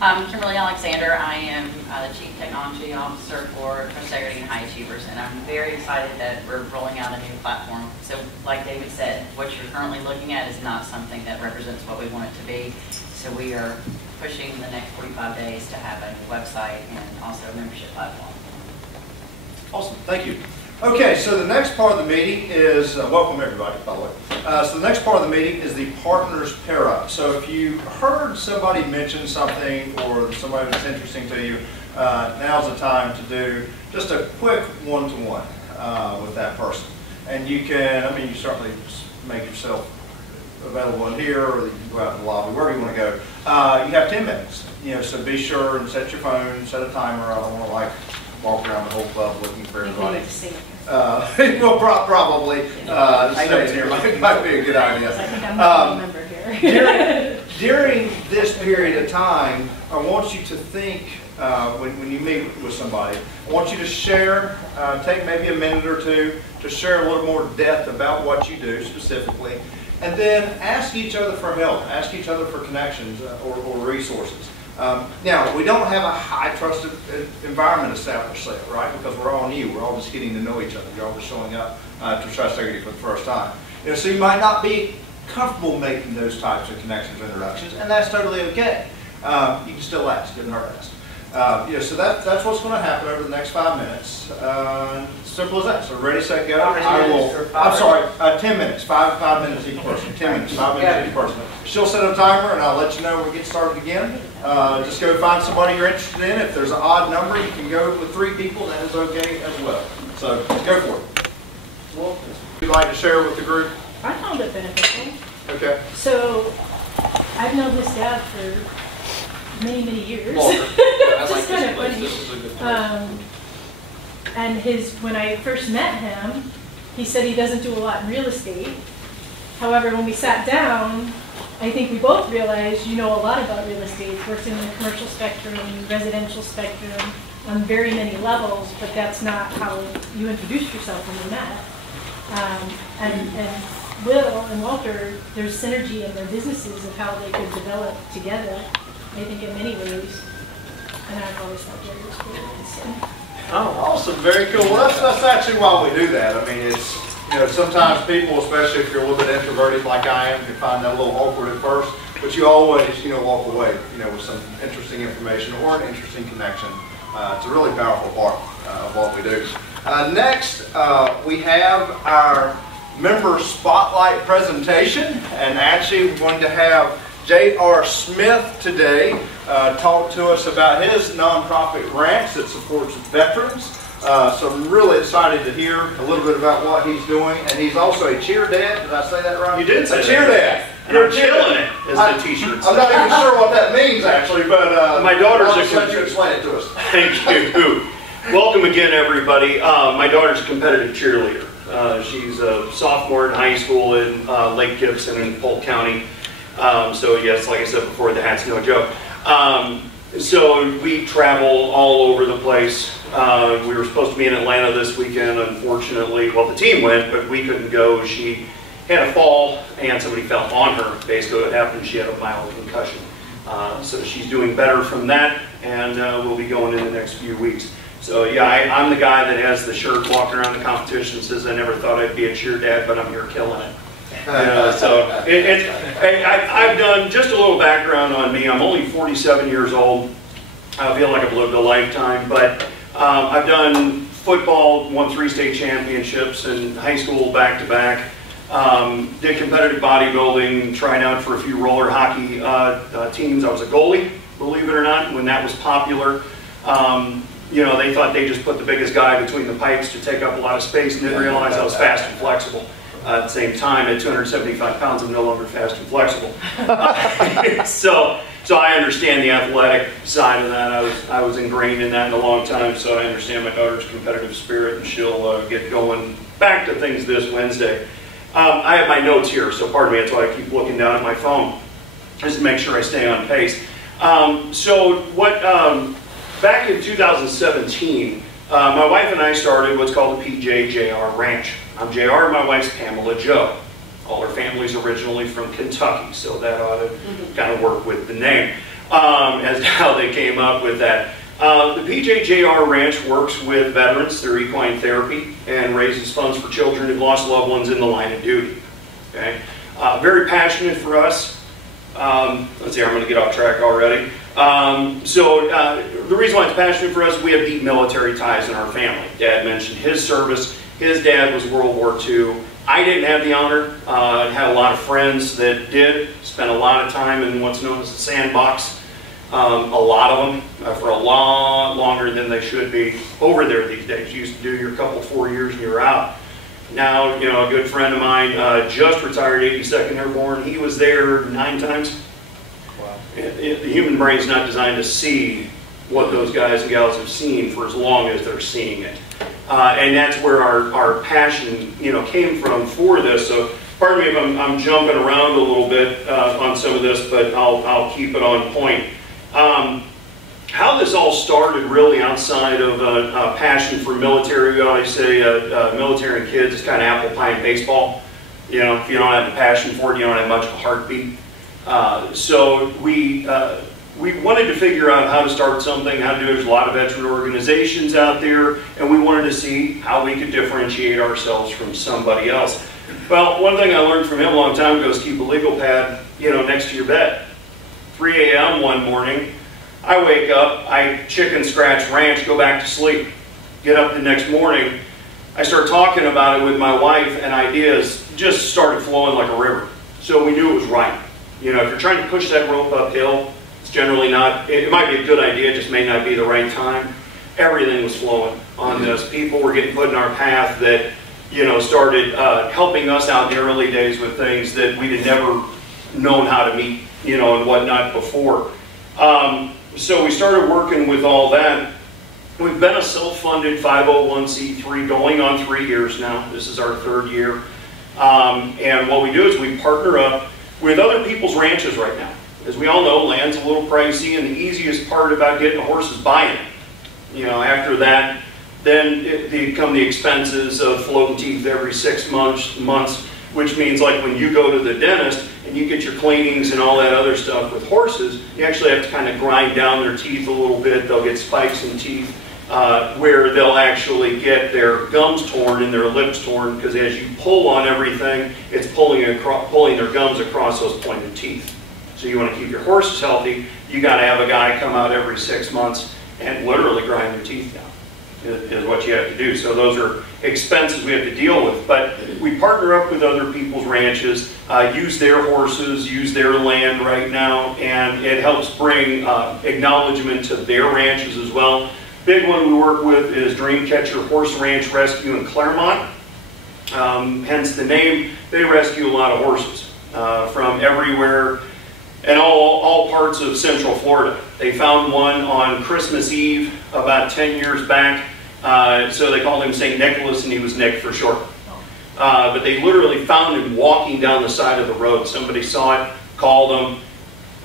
I'm Kimberly Alexander. I am the Chief Technology Officer for Trustegrity and High Achievers, and I'm very excited that we're rolling out a new platform. So like David said, what you're currently looking at is not something that represents what we want it to be. So we are pushing the next 45 days to have a website and also a membership platform. Awesome. Thank you. Okay, so the next part of the meeting is, welcome everybody, by the way. So the next part of the meeting is the partners pair up. So if you heard somebody mention something or somebody that's interesting to you, now's the time to do just a quick one-to-one with that person. And you can, I mean, you certainly make yourself available in here, or you can go out in the lobby, wherever you want to go. You have 10 minutes, so be sure and set your phone, set a timer. I don't want to like walk around the whole club looking for everybody. Well, probably staying here might be a good idea. I think I'm not a member here. During this period of time, I want you to think, when you meet with somebody, I want you to share, take maybe a minute or two to share a little more depth about what you do specifically, and then ask each other for help, ask each other for connections or resources. Now, we don't have a high trusted environment established yet, right? Because we're all new. We're all just getting to know each other. You're all just showing up to Trustegrity for the first time. So you might not be comfortable making those types of connections or introductions, and that's totally okay. You can still ask. Didn't hurt ask. So that's what's going to happen over the next 5 minutes. Simple as that. So ready, set, go. I'm sorry, 10 minutes. Five minutes each person. 10 minutes, 5 minutes each person. She'll set a timer, and I'll let you know when we get started again. Just go find somebody you're interested in. If there's an odd number, you can go with 3 people. That is okay as well. So go for it. Would you like to share with the group? I found it beneficial. Okay. So I've known this dad for many, many years. I like Just kind this of place. funny. This is a good place. And when I first met him, he said he doesn't do a lot in real estate. However, when we sat down, I think we both realized you know a lot about real estate. Worked in the commercial spectrum, residential spectrum, on very many levels, but that's not how you introduced yourself when we met. And Will and Walter, there's synergy in their businesses of how they could develop together, I think in many ways. And I've always thought Jerry was cool. So. Oh, awesome. Very cool. Well, that's actually why we do that. I mean, it's, sometimes people, especially if you're a little bit introverted like I am, can find that a little awkward at first, but you always, walk away, with some interesting information or an interesting connection. It's a really powerful part of what we do. Next, we have our member spotlight presentation, and actually we're going to have J.R. Smith today talk to us about his nonprofit ranch that supports veterans. So I'm really excited to hear a little bit about what he's doing, and he's also a cheer dad. Did I say that right? You did say a cheer dad. You're killing it, as the T-shirt says. I'm not even sure what that means actually, but my daughter's I'll just let you explain it to us. Thank you. Welcome again, everybody. My daughter's a competitive cheerleader. She's a sophomore in high school in Lake Gibson in Polk County. So yes, like I said before, the hat's no joke. So we travel all over the place. We were supposed to be in Atlanta this weekend, unfortunately. Well, the team went, but we couldn't go. She had a fall, and somebody fell on her. Basically what happened, she had a mild concussion. So she's doing better from that, and we'll be going in the next few weeks. So yeah, I'm the guy that has the shirt walking around the competition and says, I never thought I'd be a cheer dad, but I'm here killing it. So I've done just a little background on me. I'm only 47 years old. I feel like I've lived a lifetime, but I've done football, won 3 state championships in high school back-to-back. Did competitive bodybuilding, tried out for a few roller hockey teams. I was a goalie, believe it or not, when that was popular. They thought they just put the biggest guy between the pipes to take up a lot of space, and didn't realize I was fast and flexible. At the same time, at 275 pounds, I'm no longer fast and flexible. So I understand the athletic side of that. I was ingrained in that in a long time, so I understand my daughter's competitive spirit, and she'll get going back to things this Wednesday. I have my notes here, so pardon me, that's why I keep looking down at my phone, just to make sure I stay on pace. Back in 2017, my wife and I started what's called the PJJR Ranch. I'm JR, my wife's Pamela Jo. All her family's originally from Kentucky, so that ought to kind of work with the name as to how they came up with that. The PJJR Ranch works with veterans through equine therapy and raises funds for children who've lost loved ones in the line of duty. Okay? Very passionate for us. Let's see, I'm going to get off track already. The reason why it's passionate for us, we have deep military ties in our family. Dad mentioned his service. His dad was World War II. I didn't have the honor. I had a lot of friends that did. Spent a lot of time in what's known as the sandbox. A lot of them for a lot longer than they should be over there these days. You used to do your couple 4 years and you're out. Now, you know, a good friend of mine just retired, 82nd Airborne. He was there 9 times. Wow. The human brain's not designed to see what those guys and gals have seen for as long as they're seeing it. And that's where our passion, you know, came from for this. So pardon me if I'm jumping around a little bit on some of this, but I'll keep it on point. How this all started really outside of a passion for military. We always say military and kids is kind of apple pie and baseball. You know, if you don't have a passion for it, you don't have much of a heartbeat. So we wanted to figure out how to start something, how to do it. There's a lot of veteran organizations out there, and we wanted to see how we could differentiate ourselves from somebody else. Well, one thing I learned from him a long time ago is keep a legal pad, you know, next to your bed. 3 a.m. one morning, I wake up, I chicken scratch ranch, go back to sleep. Get up the next morning, I start talking about it with my wife, and ideas just started flowing like a river. So we knew it was right. You know, if you're trying to push that rope uphill, it's generally not, it might be a good idea, it just may not be the right time. Everything was flowing on this. People were getting put in our path that, you know, started helping us out in the early days with things that we had never known how to meet, you know, and whatnot before. So we started working with all that. We've been a self-funded 501c3 going on 3 years now. This is our 3rd year. And what we do is we partner up with other people's ranches right now. As we all know, land's a little pricey, and the easiest part about getting a horse is buying it. You know, after that, then they come the expenses of floating teeth every 6 months, which means like when you go to the dentist and you get your cleanings and all that other stuff with horses, you actually have to kind of grind down their teeth a little bit. They'll get spikes in teeth where they'll actually get their gums torn and their lips torn, because as you pull on everything, it's pulling their gums across those pointed teeth. So you want to keep your horses healthy, you got to have a guy come out every 6 months and literally grind their teeth down. Is what you have to do. So those are expenses we have to deal with. But we partner up with other people's ranches, use their horses, use their land right now, and it helps bring acknowledgement to their ranches as well. Big one we work with is Dreamcatcher Horse Ranch Rescue in Claremont. Hence the name. They rescue a lot of horses from everywhere and all parts of Central Florida. They found one on Christmas Eve about 10 years back. So they called him St. Nicholas, and he was Nick for short. But they literally found him walking down the side of the road. Somebody saw it, called him.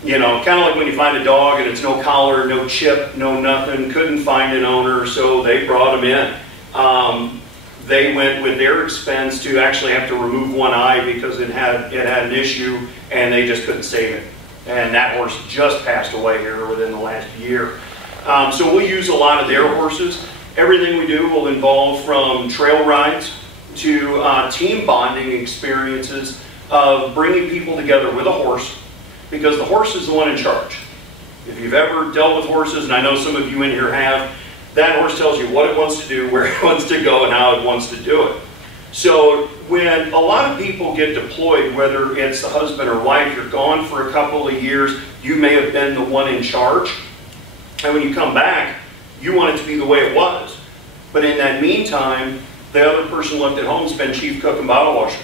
You know, kind of like when you find a dog and it's no collar, no chip, no nothing, couldn't find an owner, so they brought him in. They went with their expense to actually have to remove one eye because it had an issue, and they just couldn't save it. And that horse just passed away here within the last year. So we'll use a lot of their horses. Everything we do will involve from trail rides to team bonding experiences of bringing people together with a horse, because the horse is the one in charge. If you've ever dealt with horses, and I know some of you in here have, that horse tells you what it wants to do, where it wants to go, and how it wants to do it. So when a lot of people get deployed, whether it's the husband or wife, you're gone for a couple of years, you may have been the one in charge, and when you come back, you want it to be the way it was. But in that meantime, the other person left at home has been chief cook and bottle washer.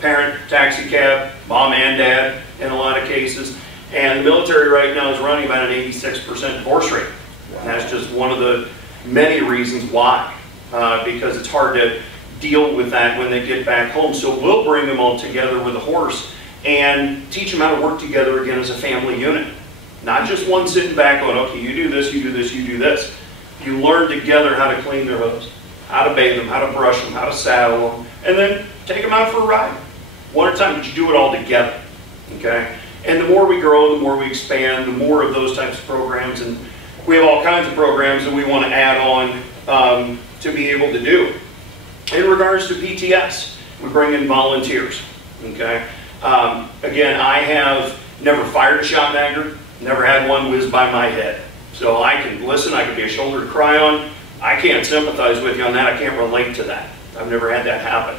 Parent, taxi cab, mom and dad in a lot of cases. And the military right now is running about an 86% divorce rate. And that's just one of the many reasons why. Because it's hard to deal with that when they get back home. So we'll bring them all together with a horse and teach them how to work together again as a family unit. Not just one sitting back going, okay, you do this, you do this, you do this. You learn together how to clean their hooves, how to bathe them, how to brush them, how to saddle them, and then take them out for a ride. One at a time, but you do it all together, okay? And the more we grow, the more we expand, the more of those types of programs, and we have all kinds of programs that we want to add on to be able to do. In regards to PTS, we bring in volunteers, okay? Again, I have never fired a shot magger, never had one whiz by my head. So I can listen, I can be a shoulder to cry on. I can't sympathize with you on that, I can't relate to that. I've never had that happen.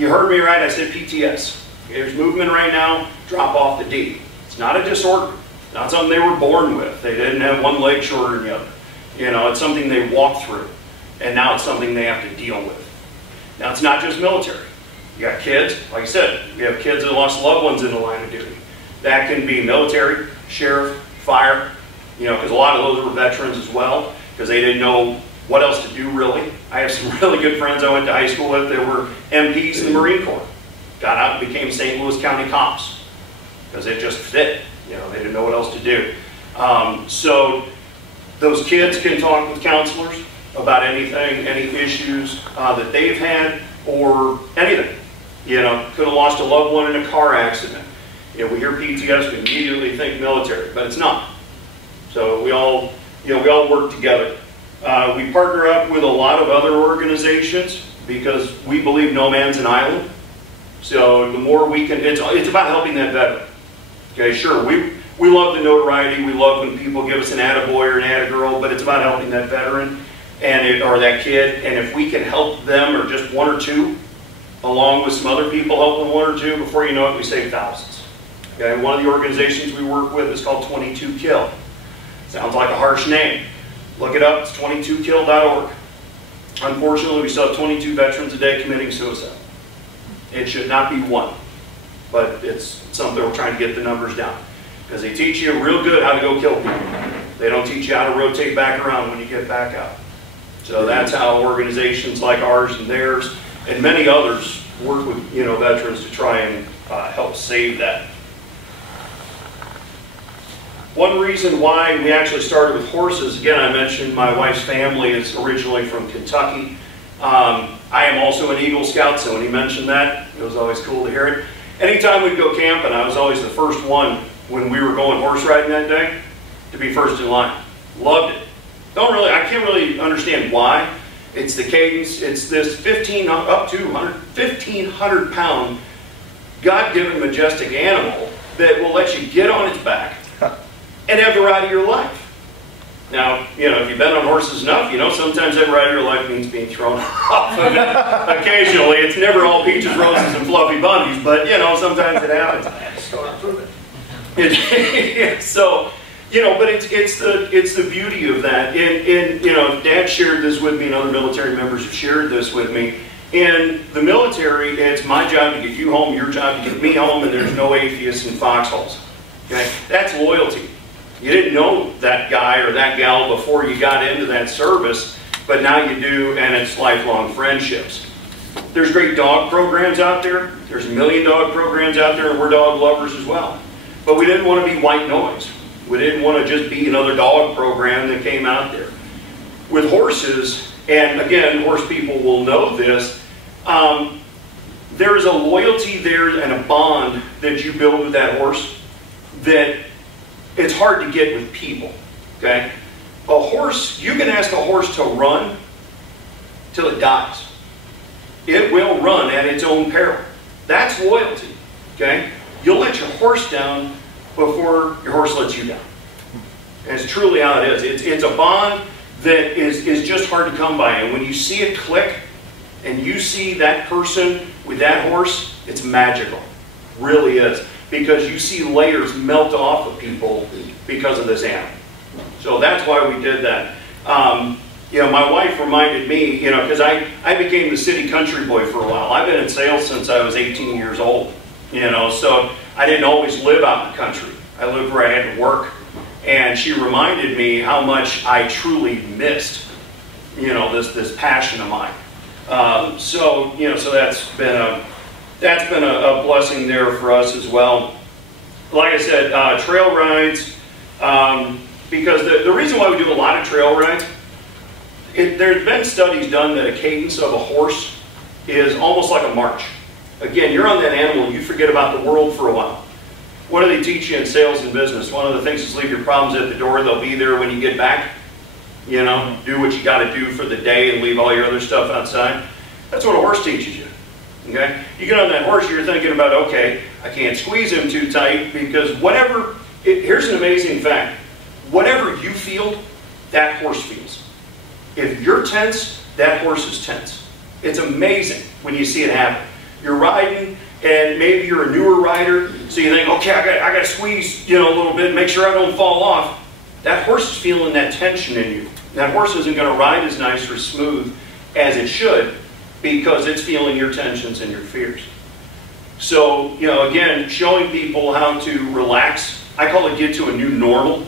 You heard me right, I said PTS. There's movement right now, drop off the D. It's not a disorder. It's not something they were born with. They didn't have one leg shorter than the other. You know, it's something they walk through, and now it's something they have to deal with. Now, it's not just military. You got kids, like I said, we have kids that lost loved ones in the line of duty. That can be military, sheriff, fire, you know, because a lot of those were veterans as well, because they didn't know what else to do, really. I have some really good friends I went to high school with that were MPs in the Marine Corps. Got out and became St. Louis County cops, because it just fit. You know, they didn't know what else to do. So those kids can talk with counselors about anything, any issues that they've had, or anything. You know, could have lost a loved one in a car accident. You know, we hear PTS, we immediately think military, but it's not. So we all, you know, we all work together. We partner up with a lot of other organizations because we believe no man's an island. So the more we can, it's about helping that veteran. Okay, sure, we love the notoriety, we love when people give us an attaboy or an attagirl, but it's about helping that veteran or that kid, and if we can help them or just one or two, along with some other people helping one or two, before you know it, we save thousands. Okay, one of the organizations we work with is called 22Kill. Sounds like a harsh name. Look it up, it's 22kill.org. Unfortunately, we still have 22 veterans a day committing suicide. It should not be one, but it's something we're trying to get the numbers down. Because they teach you real good how to go kill people. They don't teach you how to rotate back around when you get back out. So that's how organizations like ours and theirs and many others work with, you know, veterans to try and help save that. One reason why we actually started with horses, again, I mentioned my wife's family is originally from Kentucky. I am also an Eagle Scout, so when he mentioned that, it was always cool to hear it. Anytime we'd go camping, I was always the first one when we were going horse riding that day to be first in line. Loved it. I can't really understand why. It's the cadence. It's this 1,500 pound God-given majestic animal that will let you get on its back and have the ride of your life. Now, you know, if you've been on horses enough, you know, sometimes that ride of your life means being thrown off of it. Occasionally, it's never all peaches, roses, and fluffy bunnies, but, you know, sometimes it happens. So, you know, but it's the beauty of that. And, you know, Dad shared this with me, and other military members have shared this with me. In the military, it's my job to get you home, your job to get me home, and there's no atheists in foxholes. Okay? That's loyalty. You didn't know that guy or that gal before you got into that service, but now you do, and it's lifelong friendships. There's great dog programs out there. There's a million dog programs out there, and we're dog lovers as well. But we didn't want to be white noise. We didn't want to just be another dog program that came out there. With horses, and again, horse people will know this, there is a loyalty there and a bond that you build with that horse that it's hard to get with people, okay? A horse, you can ask a horse to run till it dies. It will run at its own peril. That's loyalty, okay? You'll let your horse down before your horse lets you down. And it's truly how it is. It's a bond that is just hard to come by. And when you see it click, and you see that person with that horse, it's magical. It really is. Because you see layers melt off of people because of this animal. So that's why we did that. You know, my wife reminded me, you know, because I became the city country boy for a while. I've been in sales since I was 18 years old. You know, so I didn't always live out in the country. I lived where I had to work. And she reminded me how much I truly missed, you know, this passion of mine. So, you know, so that's been a blessing there for us as well. Like I said, trail rides, because the reason why we do a lot of trail rides, there's been studies done that a cadence of a horse is almost like a march. Again, you're on that animal, you forget about the world for a while. What do they teach you in sales and business? One of the things is leave your problems at the door, they'll be there when you get back. You know, do what you got to do for the day and leave all your other stuff outside. That's what a horse teaches you. Okay? You get on that horse, you're thinking about, okay, I can't squeeze him too tight because here's an amazing fact. Whatever you feel, that horse feels. If you're tense, that horse is tense. It's amazing when you see it happen. You're riding, and maybe you're a newer rider, so you think, okay, I got to squeeze, a little bit, make sure I don't fall off. That horse is feeling that tension in you. That horse isn't going to ride as nice or smooth as it should because it's feeling your tensions and your fears. So, again, showing people how to relax. I call it get to a new normal.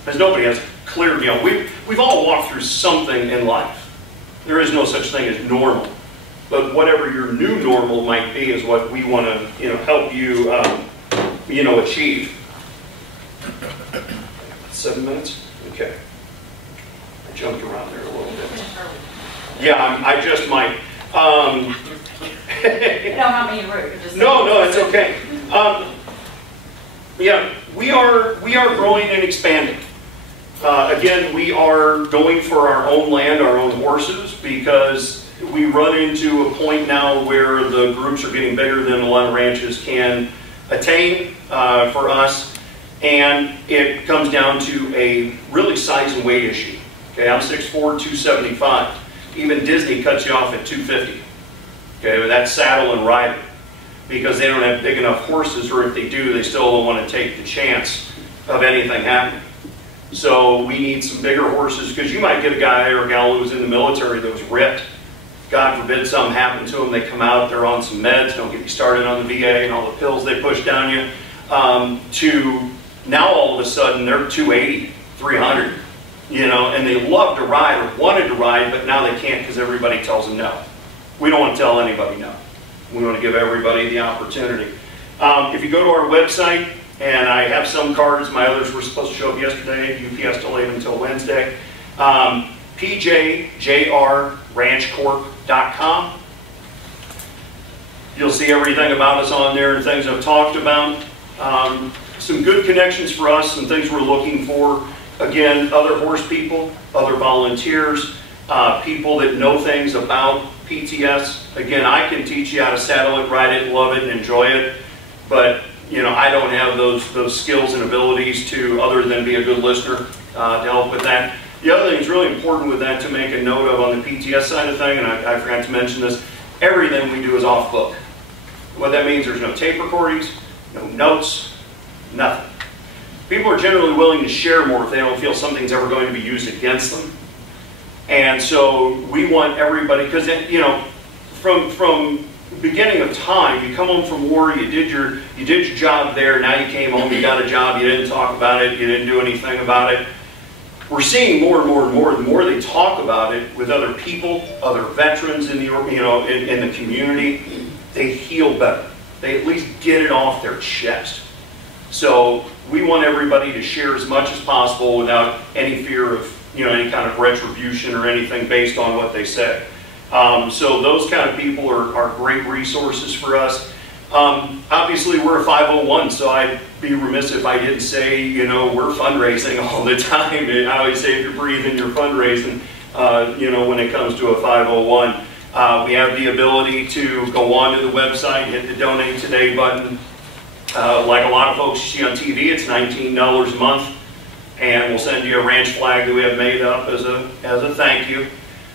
Because nobody has clear, we've all walked through something in life. There is no such thing as normal. But whatever your new normal might be is what we want to, help you, achieve. 7 minutes? Okay. I jumped around there a little bit. Yeah, I just might. You don't mean rude. No, it's okay. Yeah, we are growing and expanding. Again, we are going for our own land, our own horses, because we run into a point now where the groups are getting bigger than a lot of ranches can attain for us, and it comes down to a really size and weight issue. Okay, I'm 6'4", 275. Even Disney cuts you off at 250. Okay, with that saddle and rider, because they don't have big enough horses, or if they do, they still don't want to take the chance of anything happening. So we need some bigger horses, because you might get a guy or a gal who was in the military that was ripped. God forbid something happened to them, they come out, they're on some meds, don't get me started on the VA and all the pills they push down you, to now all of a sudden they're 280, 300, and they love to ride or wanted to ride, but now they can't because everybody tells them no. We don't want to tell anybody no. We want to give everybody the opportunity. If you go to our website, and I have some cards, my others were supposed to show up yesterday, UPS delayed until Wednesday, pjjrranchcorp.com. You'll see everything about us on there and things I've talked about. Some good connections for us and things we're looking for. Again, other horse people, other volunteers, people that know things about PTS. Again, I can teach you how to saddle it, ride it, love it, and enjoy it, but I don't have those skills and abilities to, other than be a good listener, to help with that. The other thing that's really important with that to make a note of on the PTS side of thing, and I forgot to mention this, everything we do is off book. What that means, there's no tape recordings, no notes, nothing. People are generally willing to share more if they don't feel something's ever going to be used against them. And so we want everybody, because from beginning of time, you come home from war, you did your job there, now you came home, you got a job, you didn't talk about it, you didn't do anything about it. We're seeing more and more and more, the more they talk about it with other people, other veterans in the, in the community, they heal better. They at least get it off their chest. So we want everybody to share as much as possible without any fear of any kind of retribution or anything based on what they say. So those kind of people are great resources for us. Obviously, we're a 501, so I'd be remiss if I didn't say, we're fundraising all the time. I always say if you're breathing, you're fundraising, when it comes to a 501. We have the ability to go onto the website, hit the Donate Today button. Like a lot of folks you see on TV, it's $19 a month, and we'll send you a ranch flag that we have made up as a thank you.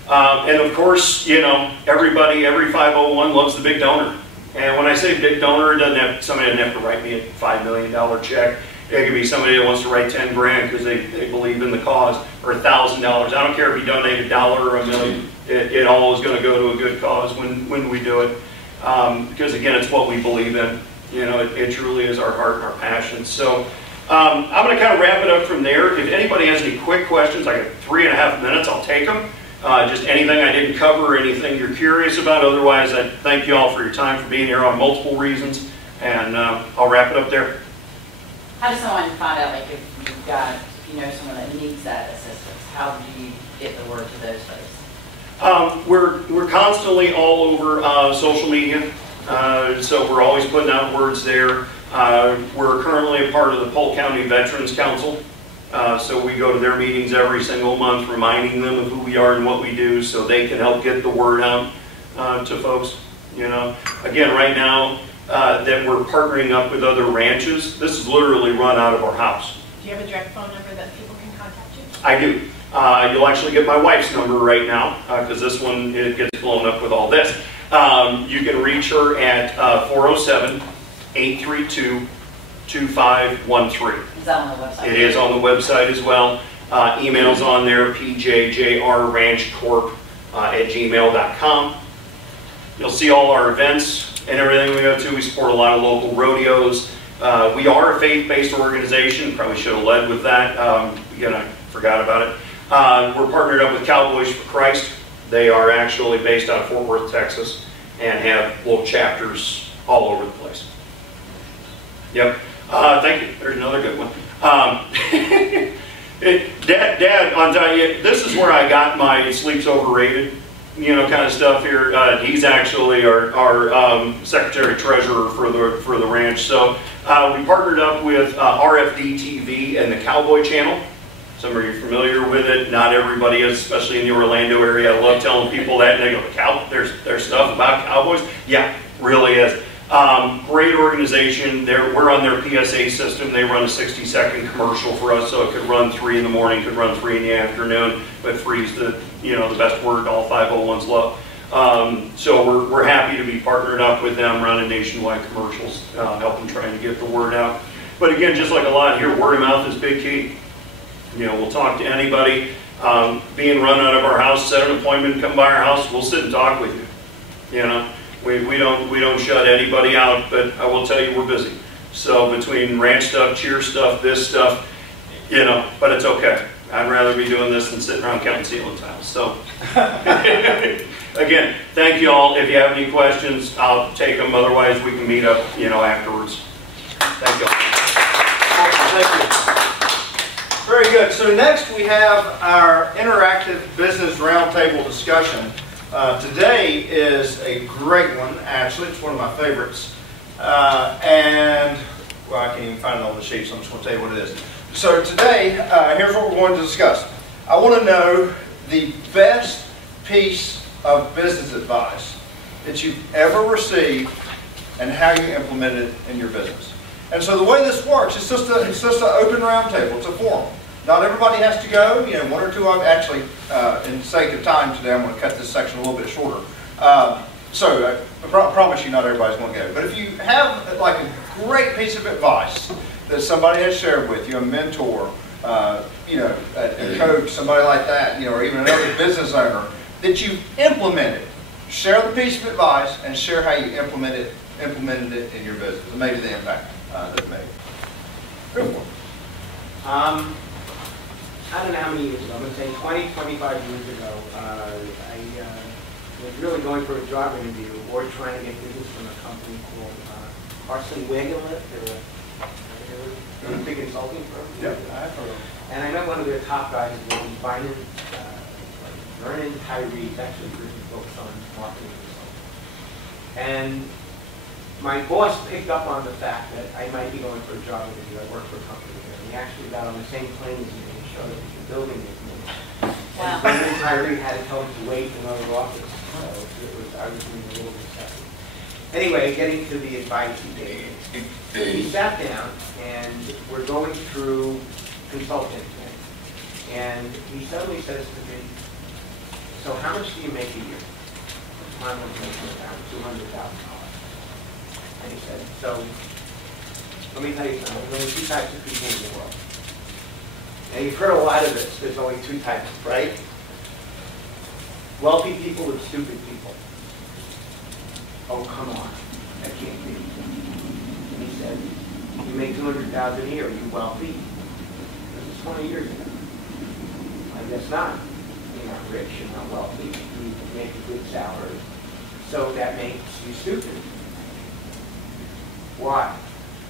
And of course, every 501 loves the big donor. And when I say big donor, somebody doesn't have to write me a $5 million check. It could be somebody that wants to write 10 grand because they believe in the cause, or $1,000. I don't care if you donate $1 or $1 million. It all is going to go to a good cause when we do it. Because again, it's what we believe in. It truly is our heart and our passion. So I'm going to kind of wrap it up from there. If anybody has any quick questions, I got 3.5 minutes, I'll take them. Just anything I didn't cover, anything you're curious about. Otherwise, I thank you all for your time for being here on multiple reasons. And I'll wrap it up there. How does someone find out, if you've got, someone that needs that assistance? How do you get the word to those folks? We're constantly all over social media. So we're always putting out words there. We're currently a part of the Polk County Veterans Council. So we go to their meetings every single month, reminding them of who we are and what we do so they can help get the word out to folks. Again, right now that we're partnering up with other ranches, this is literally run out of our house. Do you have a direct phone number that people can contact you? I do. You'll actually get my wife's number right now, because this one, it gets blown up with all this. You can reach her at 407-832-2513. Is that on the website? It is on the website as well. Email's on there, pjjrranchcorp@gmail.com. You'll see all our events and everything we go to. We support a lot of local rodeos. We are a faith-based organization. Probably should have led with that. Again, I forgot about it. We're partnered up with Cowboys for Christ. They are actually based out of Fort Worth, Texas, and have little chapters all over the place. Yep. Thank you. There's another good one. Dad, I'll tell you, this is where I got my sleep's overrated, kind of stuff here. He's actually our secretary treasurer for the ranch. So we partnered up with RFD TV and the Cowboy Channel. Some of you are familiar with it. Not everybody is, especially in the Orlando area. I love telling people that, and they go, there's stuff about Cowboys? Yeah, really is. Great organization. We're on their PSA system. They run a 60-second commercial for us, so it could run 3 in the morning, could run 3 in the afternoon, but 3 is the best word all 501s love. So we're happy to be partnered up with them, running nationwide commercials, helping trying to get the word out. But again, just like a lot here, word of mouth is big key. We'll talk to anybody. Being run out of our house, set an appointment, come by our house, we'll sit and talk with you. We don't shut anybody out, but I will tell you we're busy. So between ranch stuff, cheer stuff, this stuff, but it's okay. I'd rather be doing this than sitting around counting ceiling tiles. So again, thank you all. If you have any questions, I'll take them. Otherwise, we can meet up, afterwards. Thank you all. Thank you. Very good. So next we have our interactive business roundtable discussion. Today is a great one, actually. It's one of my favorites. I can't even find it on the sheet, so I'm just going to tell you what it is. So today, here's what we're going to discuss. I want to know the best piece of business advice that you've ever received and how you implement it in your business. And so the way this works, it's just an open roundtable. It's a forum. Not everybody has to go. One or two of them actually, in the sake of time today, I'm going to cut this section a little bit shorter. So I promise you not everybody's going to go. But if you have like a great piece of advice that somebody has shared with you, a mentor, a coach, somebody like that, or even another business owner, that you implemented, share the piece of advice and share how you implemented it in your business and maybe the impact that it made. Go for it. I don't know how many years ago, I'm going to say 20, 25 years ago, I was really going for a job interview or trying to get business from a company called Carson Wagonlit. They're a big consulting firm. Yeah, I've heard of them. And I met one of their top guys, Vernon Tyree, actually written books on marketing consulting. And my boss picked up on the fact that I might be going for a job interview. I work for a company here. And he actually got on the same plane as me and showed up at the building with me. Wow. And Vernon Tyree had to tell him to wait in another office. So I was being a little bit skeptical. Anyway, getting to the advice he gave me. We sat down and we're going through consulting things. And he suddenly says to me, so how much do you make a year? I was making around $200,000. And he said, so let me tell you something. There's only 2 types of people in the world. And you've heard a lot of this. There's only 2 types, right? Wealthy people and stupid people. Oh, come on. That can't be. And he said, you make $200,000 a year. Are you wealthy? This is 20 years ago. I guess not. You're not rich. You're not wealthy. You make a good salary. So that makes you stupid. Why?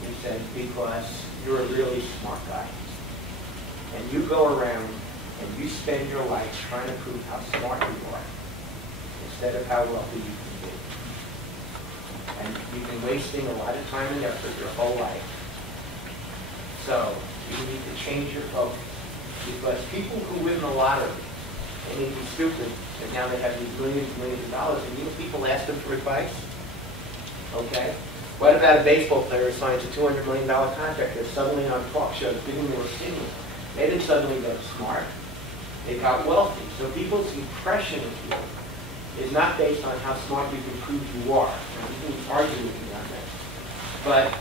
He said, because you're a really smart guy. And you go around and you spend your life trying to prove how smart you are instead of how wealthy you can be. And you've been wasting a lot of time and effort your whole life. So you need to change your focus. Because people who win the lottery, they may be stupid, but now they have these millions and millions of dollars, and people ask them for advice. Okay? What about a baseball player who signs a $200 million contract? They're suddenly on talk shows giving their opinion. They didn't suddenly get smart. they got wealthy. So people's impression of you is not based on how smart you can prove you are. And we can argue with you on that. But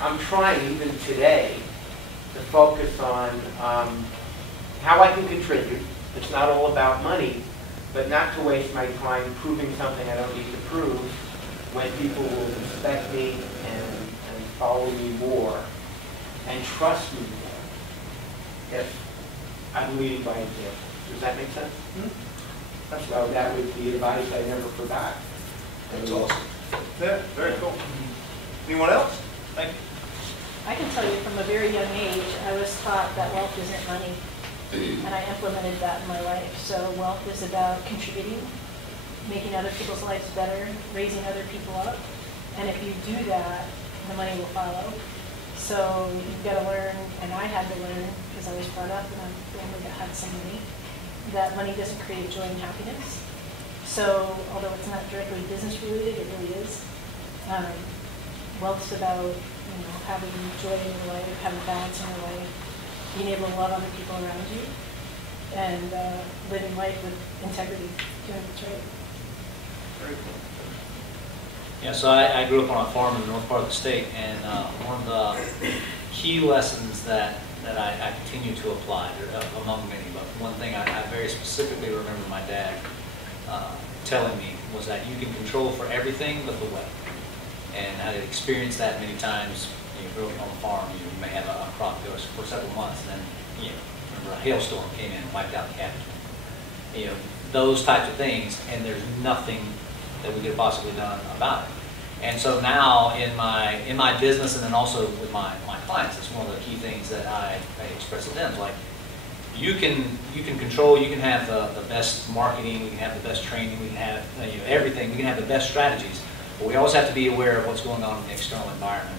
I'm trying, even today, to focus on how I can contribute. It's not all about money, but not to waste my time proving something I don't need to prove when people will respect me and follow me more and trust me more if I'm leading by example. Does that make sense? So that would be advice I never forgot. That's awesome. Yeah, very cool. Anyone else? Thank you. I can tell you from a very young age, I was taught that wealth isn't money, and I implemented that in my life. So wealth is about contributing, making other people's lives better, raising other people up, and if you do that, the money will follow. So you've got to learn, and I had to learn, because I was brought up in a family that had some money, that money doesn't create joy and happiness. So although it's not directly business related, it really is. Wealth's about having joy in your life, having balance in your life, being able to love other people around you, and living life with integrity, doing what's right. Very cool. Yeah, so I grew up on a farm in the north part of the state, and one of the key lessons that I continue to apply, among many, but one thing I very specifically remember my dad telling me was that you can control for everything but the weather. And I had experienced that many times. Growing on the farm, you may have a crop goes for several months, and then remember a hailstorm came in and wiped out the cabbage. Those types of things, and there's nothing that we could have possibly done about it. And so now in my business, and then also with my clients, it's one of the key things that I express to them. Like you can control, you can have the best marketing, we can have the best training, we can have everything, we can have the best strategies, but we always have to be aware of what's going on in the external environment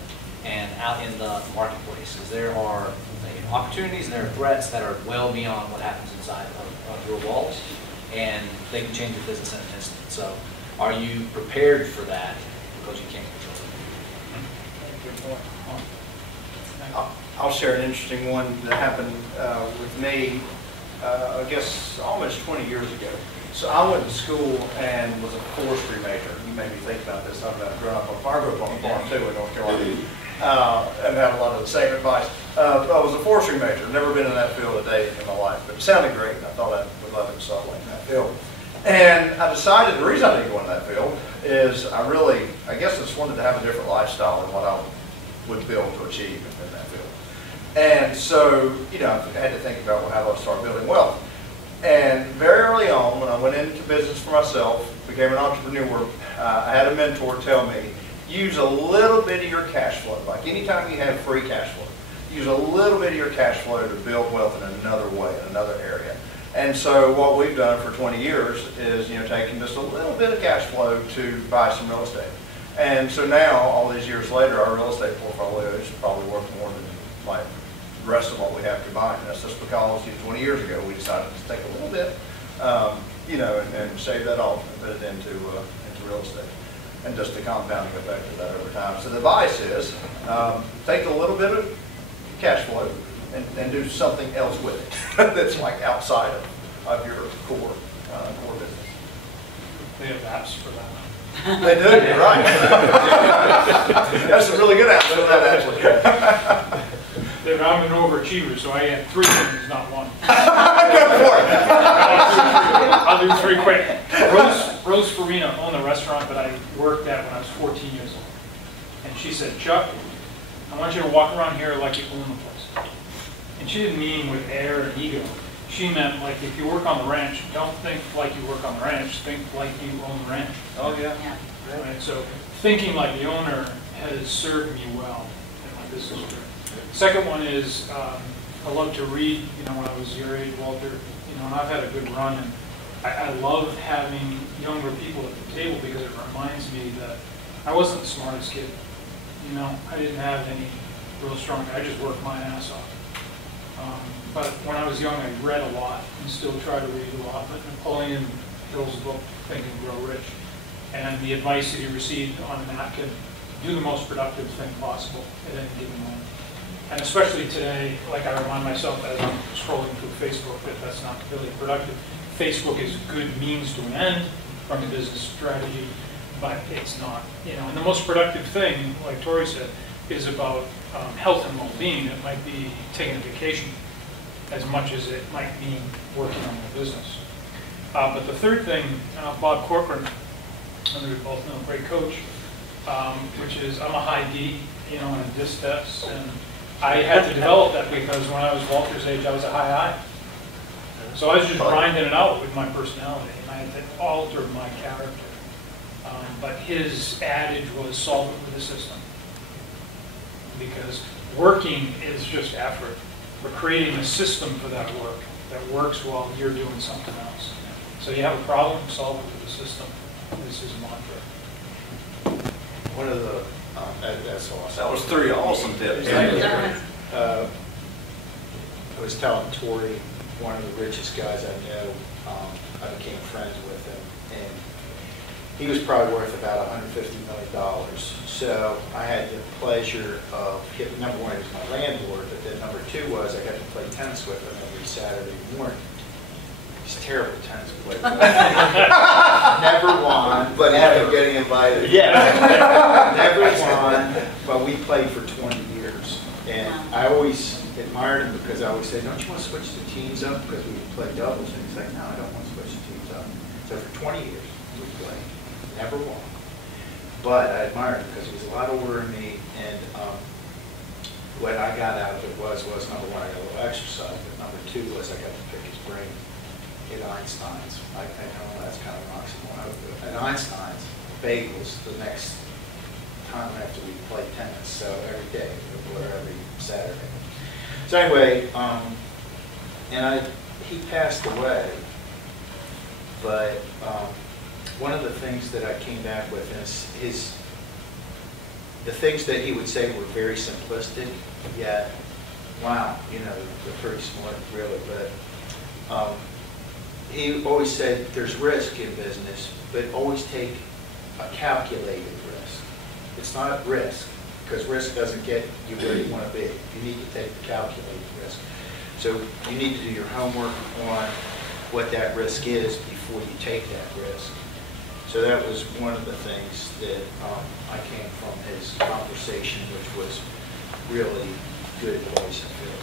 and out in the marketplace, because there are opportunities and there are threats that are well beyond what happens inside of your walls, and they can change your business in an instant. So are you prepared for that? Because you can't control it. I'll share an interesting one that happened with me, I guess almost 20 years ago. So I went to school and was a forestry major. You made me think about this. Talking about growing up on a farm, I grew up on a farm too in North Carolina, and had a lot of the same advice. I was a forestry major. Never been in that field a day in my life, but it sounded great. And I thought I would love it, so I went in that field. And I decided the reason I didn't go in that field is I guess I just wanted to have a different lifestyle than what I would build to achieve in that field. And so, I had to think about how do I start building wealth. And very early on, when I went into business for myself, became an entrepreneur, I had a mentor tell me, use a little bit of your cash flow. Like anytime you have free cash flow, use a little bit of your cash flow to build wealth in another way, in another area. And so what we've done for 20 years is, taking just a little bit of cash flow to buy some real estate. And so now, all these years later, our real estate portfolio is probably worth more than the rest of what we have combined. That's just because 20 years ago we decided to take a little bit, and save that off and put it into real estate, and just the compounding effect of that over time. So the advice is take a little bit of cash flow and do something else with it that's like outside of your core business. They have apps for that. They do, you're right. That's a really good app for that, actually. I'm an overachiever, so I had 3 things, not one. Go for it. I'll do 3 quick. Rose Farina owned a restaurant that I worked at when I was 14 years old. And she said, Chuck, I want you to walk around here like you own the place. And she didn't mean with air and ego. She meant like if you work on the ranch, don't think like you work on the ranch, think like you own the ranch. Oh, yeah. Right? So thinking like the owner has served me well in my business career. Second one is I love to read, when I was your age, Walter, and I've had a good run, and I love having younger people at the table because it reminds me that I wasn't the smartest kid. I didn't have any real strong, I just worked my ass off. But when I was young, I read a lot and still try to read a lot. But Napoleon Hill's book, Think and Grow Rich, and the advice that he received on that could do the most productive thing possible at any given moment. And especially today, like I remind myself as I'm scrolling through Facebook, that that's not really productive. Facebook is a good means to an end from a business strategy, but it's not, and the most productive thing, like Tori said, is about health and well-being. It might be taking a vacation as much as it might mean working on your business. But the third thing, Bob Corcoran, who we both know, great coach, which is I'm a high D, on a DISC test, and I had to develop that because when I was Walter's age, I was a high I. So I was just grinding it out with my personality, and I had to alter my character. But his adage was solve it with a system. Because working is just effort. We're creating a system for that work that works while you're doing something else. So you have a problem, solve it with a system. This is a mantra. One of the, that's awesome. That was 3 awesome tips. I was telling Tori, one of the richest guys I know, I became friends with him, and he was probably worth about $150 million. So I had the pleasure of getting, number one, he was my landlord, but then number 2 was I got to play tennis with him every Saturday morning. He's a terrible tennis player. Never won. But he kept getting invited. Yeah. Never won, but we played for 20 years. And I always admired him because I always said, don't you want to switch the teams up? Because we would play doubles. And he's like, no, I don't want to switch the teams up. So for 20 years, we played. Never won. But I admired him because he was a lot older than me. And what I got out of it was number 1, I got a little exercise. But number 2 was I got to pick his brain. At Einstein's, I know that's kind of an oxymoron. At Einstein's, bagels the next time after we played tennis, so every day, or every Saturday. So anyway, he passed away, but one of the things that I came back with is the things that he would say were very simplistic, yet, wow, they're pretty smart, really, but he always said there's risk in business, but always take a calculated risk. It's not risk, because risk doesn't get you where you want to be. You need to take the calculated risk. So you need to do your homework on what that risk is before you take that risk. So that was one of the things that I came from his conversation, which was really good advice, I feel.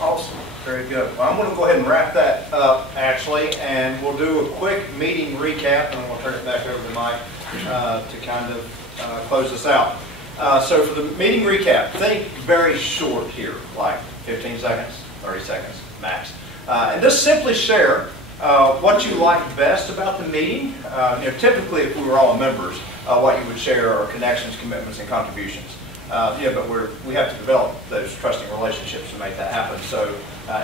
Awesome. Very good. Well, I'm going to go ahead and wrap that up, actually, and we'll do a quick meeting recap, and we'll turn it back over to Mike to kind of close this out. So for the meeting recap, think very short here, like 15 seconds, 30 seconds max. And just simply share what you like best about the meeting. Typically, if we were all members, what you would share are connections, commitments, and contributions. But we have to develop those trusting relationships to make that happen. So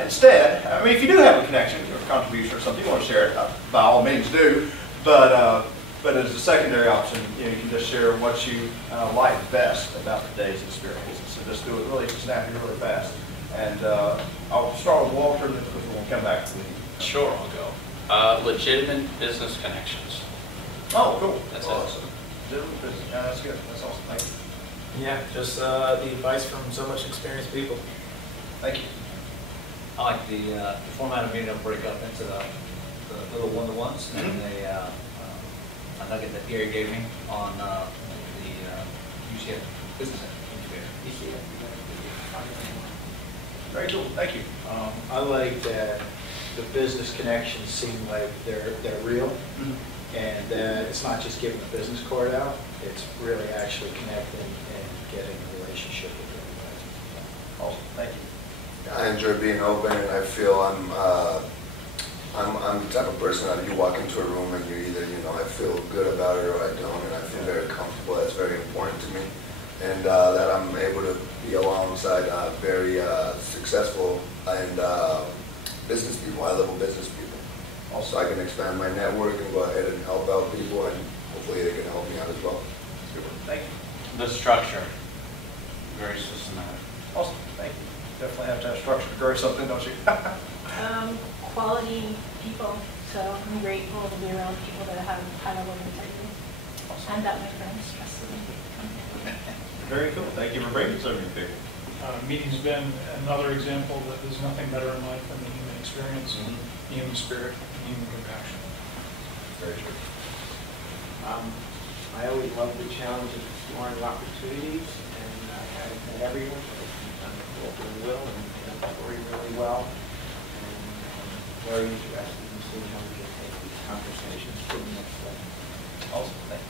instead, if you do have a connection or a contribution or something you want to share it, by all means do. But as a secondary option, you can just share what you like best about the day's experiences. So just do it really snappy, really fast. And I'll start with Walter, and then we'll come back to you. Sure, I'll go. Legitimate business connections. Oh, cool. That's awesome. Legitimate business. Yeah, that's good. That's awesome. Thank you. Yeah, just the advice from so much experienced people. Thank you. I like the format of meeting to break up into the little one-to-ones, and a nugget that Gary gave me on the UCF business incubator. Very cool. Thank you. I like that the business connections seem like they're real, and that it's not just giving a business card out, it's really actually connecting and getting a relationship with everybody. Awesome. Thank you. I enjoy being open, and I feel I'm the type of person that you walk into a room and you either, I feel good about it or I don't, and I feel very comfortable. That's very important to me. And that I'm able to be alongside very successful and business people, high-level business people. Also, I can expand my network and go ahead and help out people, and hopefully they can help me out as well. Super. Thank you. The structure, very systematic. Awesome. Thank you. Definitely have to have structure to grow something, don't you? Quality people. So I'm grateful to be around people that have high level of integrity. and that my friends trusted me to come here. Very cool. Thank you for bringing so many people. Meeting's been another example that there's nothing better in life than the human experience, the human spirit, and human compassion. Very true. I always love the challenge of exploring opportunities, and I met everyone, Walter and Will, and Tori really well, and very interested in seeing how we can take these conversations to the next level. Awesome. Thank you.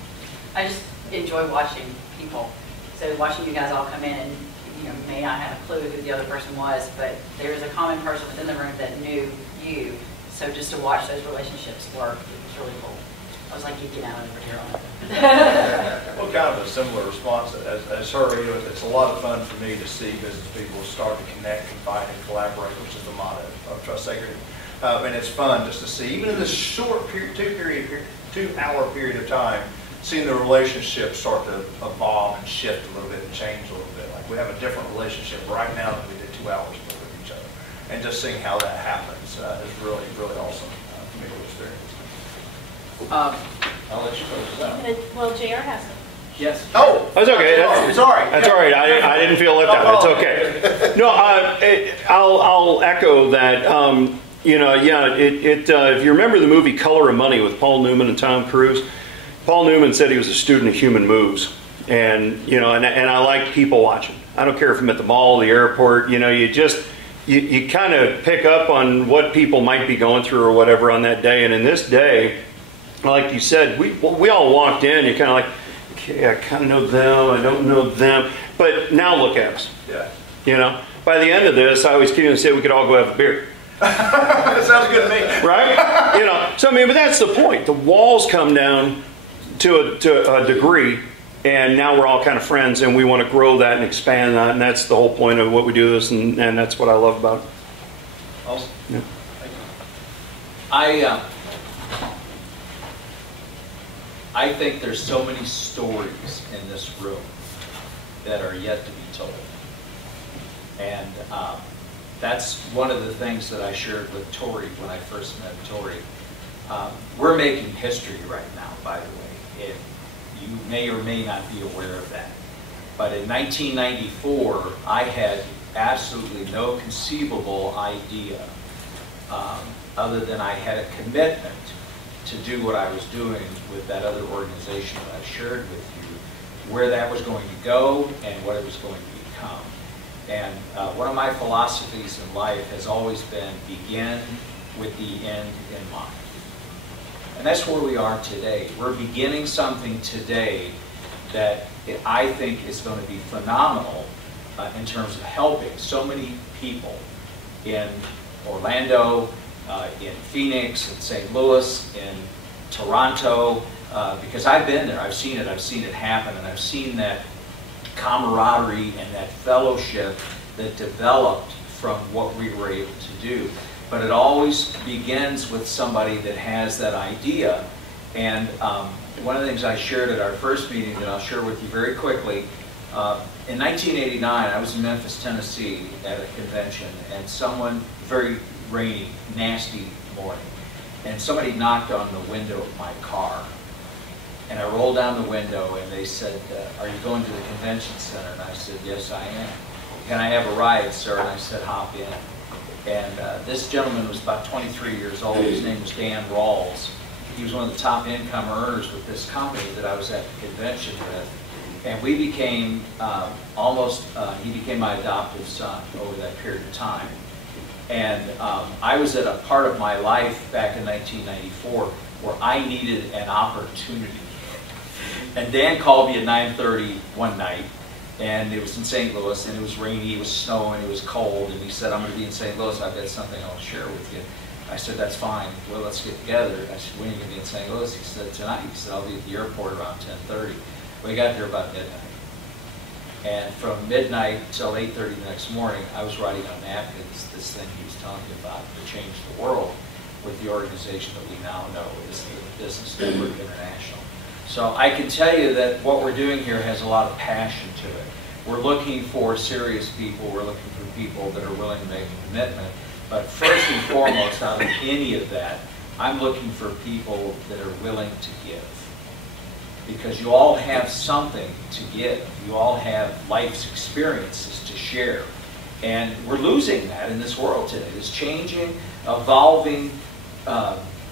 I just enjoy watching people. So watching you guys all come in, and you may not have a clue who the other person was, but there was a common person within the room that knew you. So just to watch those relationships work, it was really cool. I was like geeking out over here on it. Well, kind of a similar response as her. It's a lot of fun for me to see business people start to connect, confide, and collaborate, which is the motto of Trustegrity. And it's fun just to see, even in this short period, 2-hour period of time, seeing the relationship start to evolve and shift a little bit and change a little bit. Like we have a different relationship right now than we did 2 hours ago with each other. And just seeing how that happens is really, really awesome for me to experience. I'll let you close this out. Well, JR has it. Yes. Oh, that's okay. That's, sorry. That's all right. I didn't feel left out. It's okay. No, I'll echo that. If you remember the movie Color of Money with Paul Newman and Tom Cruise, Paul Newman said he was a student of human moves, and I like people watching. I don't care if I'm at the mall, the airport. You kind of pick up on what people might be going through or whatever on that day. And in this day, like you said, we all walked in. You kind of like, okay, I kind of know them. I don't know them. But now look at us. Yeah. By the end of this, I always keep and say we could all go have a beer. That sounds good to me. Right? So I mean, but that's the point. The walls come down to a degree, and now we're all kind of friends, and we want to grow that and expand that, and that's the whole point of what we do this, and that's what I love about it. Awesome. Yeah. Thank you. I think there's so many stories in this room that are yet to be told. And that's one of the things that I shared with Tori when I first met Tori. We're making history right now, by the way. You may or may not be aware of that. But in 1994, I had absolutely no conceivable idea other than I had a commitment to do what I was doing with that other organization that I shared with you, where that was going to go and what it was going to become. And one of my philosophies in life has always been begin with the end in mind. And that's where we are today. We're beginning something today that I think is going to be phenomenal in terms of helping so many people in Orlando, in Phoenix, in St. Louis, in Toronto, because I've been there, I've seen it happen, and I've seen that camaraderie and that fellowship that developed from what we were able to do. But it always begins with somebody that has that idea. And one of the things I shared at our first meeting that I'll share with you very quickly, in 1989, I was in Memphis, Tennessee at a convention, and someone, very rainy, nasty morning, and somebody knocked on the window of my car. And I rolled down the window and they said, are you going to the convention center? And I said, yes, I am. Can I have a ride, sir? And I said, hop in. And this gentleman was about 23 years old. His name was Dan Rawls. He was one of the top income earners with this company that I was at the convention with. And we became he became my adoptive son over that period of time. And I was at a part of my life back in 1994 where I needed an opportunity. And Dan called me at 9:30 one night, and it was in St. Louis, and it was rainy, it was snowing, it was cold, and he said, I'm going to be in St. Louis, I've got something I'll share with you. I said, that's fine, well, let's get together. I said, when are you going to be in St. Louis? He said, tonight. He said, I'll be at the airport around 10:30. We got there about midnight. And from midnight till 8:30 the next morning, I was writing on napkins this thing he was telling me about to change the world with the organization that we now know is the Business Network International. So I can tell you that what we're doing here has a lot of passion to it. We're looking for serious people. We're looking for people that are willing to make a commitment. But first and foremost, out of any of that, I'm looking for people that are willing to give. because you all have something to give. You all have life's experiences to share. And we're losing that in this world today. It's changing, evolving,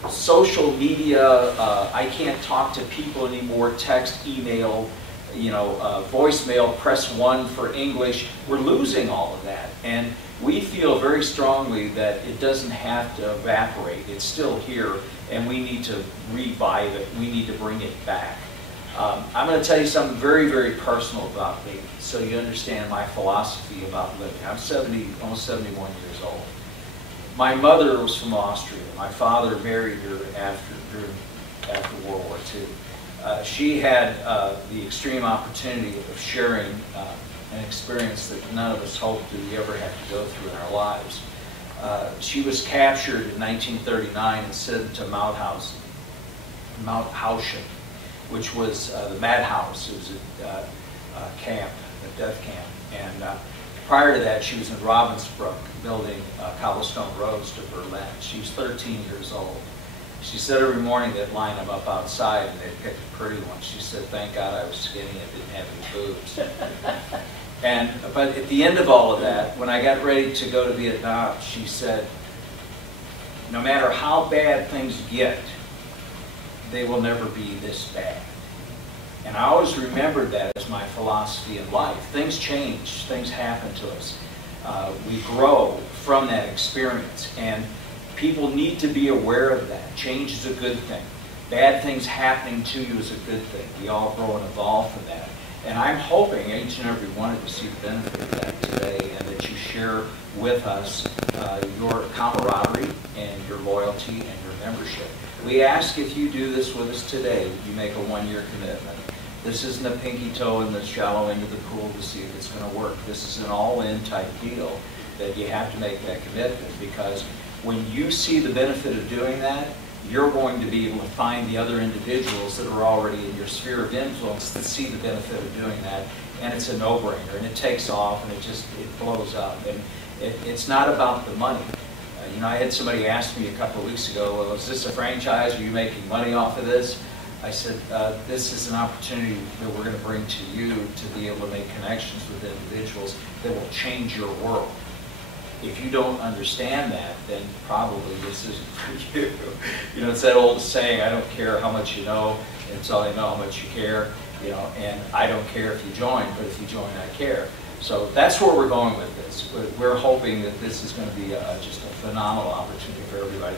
social media, I can't talk to people anymore, text, email, voicemail, press 1 for English. We're losing all of that. And we feel very strongly that it doesn't have to evaporate. It's still here, and we need to revive it. We need to bring it back. I'm going to tell you something very, very personal about me, so you understand my philosophy about living. I'm almost 71 years old. My mother was from Austria. My father married her after World War II. She had the extreme opportunity of sharing an experience that none of us hoped that we ever have to go through in our lives. She was captured in 1939 and sent to Mount Hauschen, which was the madhouse. It was a camp, a death camp. And prior to that, she was in Ravensbrück building cobblestone roads to Berlin. She was 13 years old. She said every morning they'd line them up outside and they'd pick a pretty one. She said, thank God I was skinny and didn't have any boobs. But at the end of all of that, when I got ready to go to Vietnam, she said, no matter how bad things get, they will never be this bad. And I always remembered that as my philosophy in life. Things change, things happen to us. We grow from that experience, and people need to be aware of that. Change is a good thing. Bad things happening to you is a good thing. We all grow and evolve from that. And I'm hoping each and every one of you see the benefit of that today, and that you share with us your camaraderie and your loyalty and your membership. We ask if you do this with us today, you make a one-year commitment. This isn't a pinky toe in the shallow end of the pool to see if it's going to work. This is an all-in type deal that you have to make that commitment, because when you see the benefit of doing that, you're going to be able to find the other individuals that are already in your sphere of influence that see the benefit of doing that, and it's a no-brainer, and it takes off, and it blows up. And it's not about the money. I had somebody ask me a couple of weeks ago, well, is this a franchise? Are you making money off of this? I said, this is an opportunity that we're going to bring to you to be able to make connections with individuals that will change your world. If you don't understand that, then probably this isn't for you. It's that old saying, I don't care how much you know, it's all I know how much you care. And I don't care if you join, but if you join, I care. So that's where we're going with this. We're hoping that this is going to be just a phenomenal opportunity for everybody.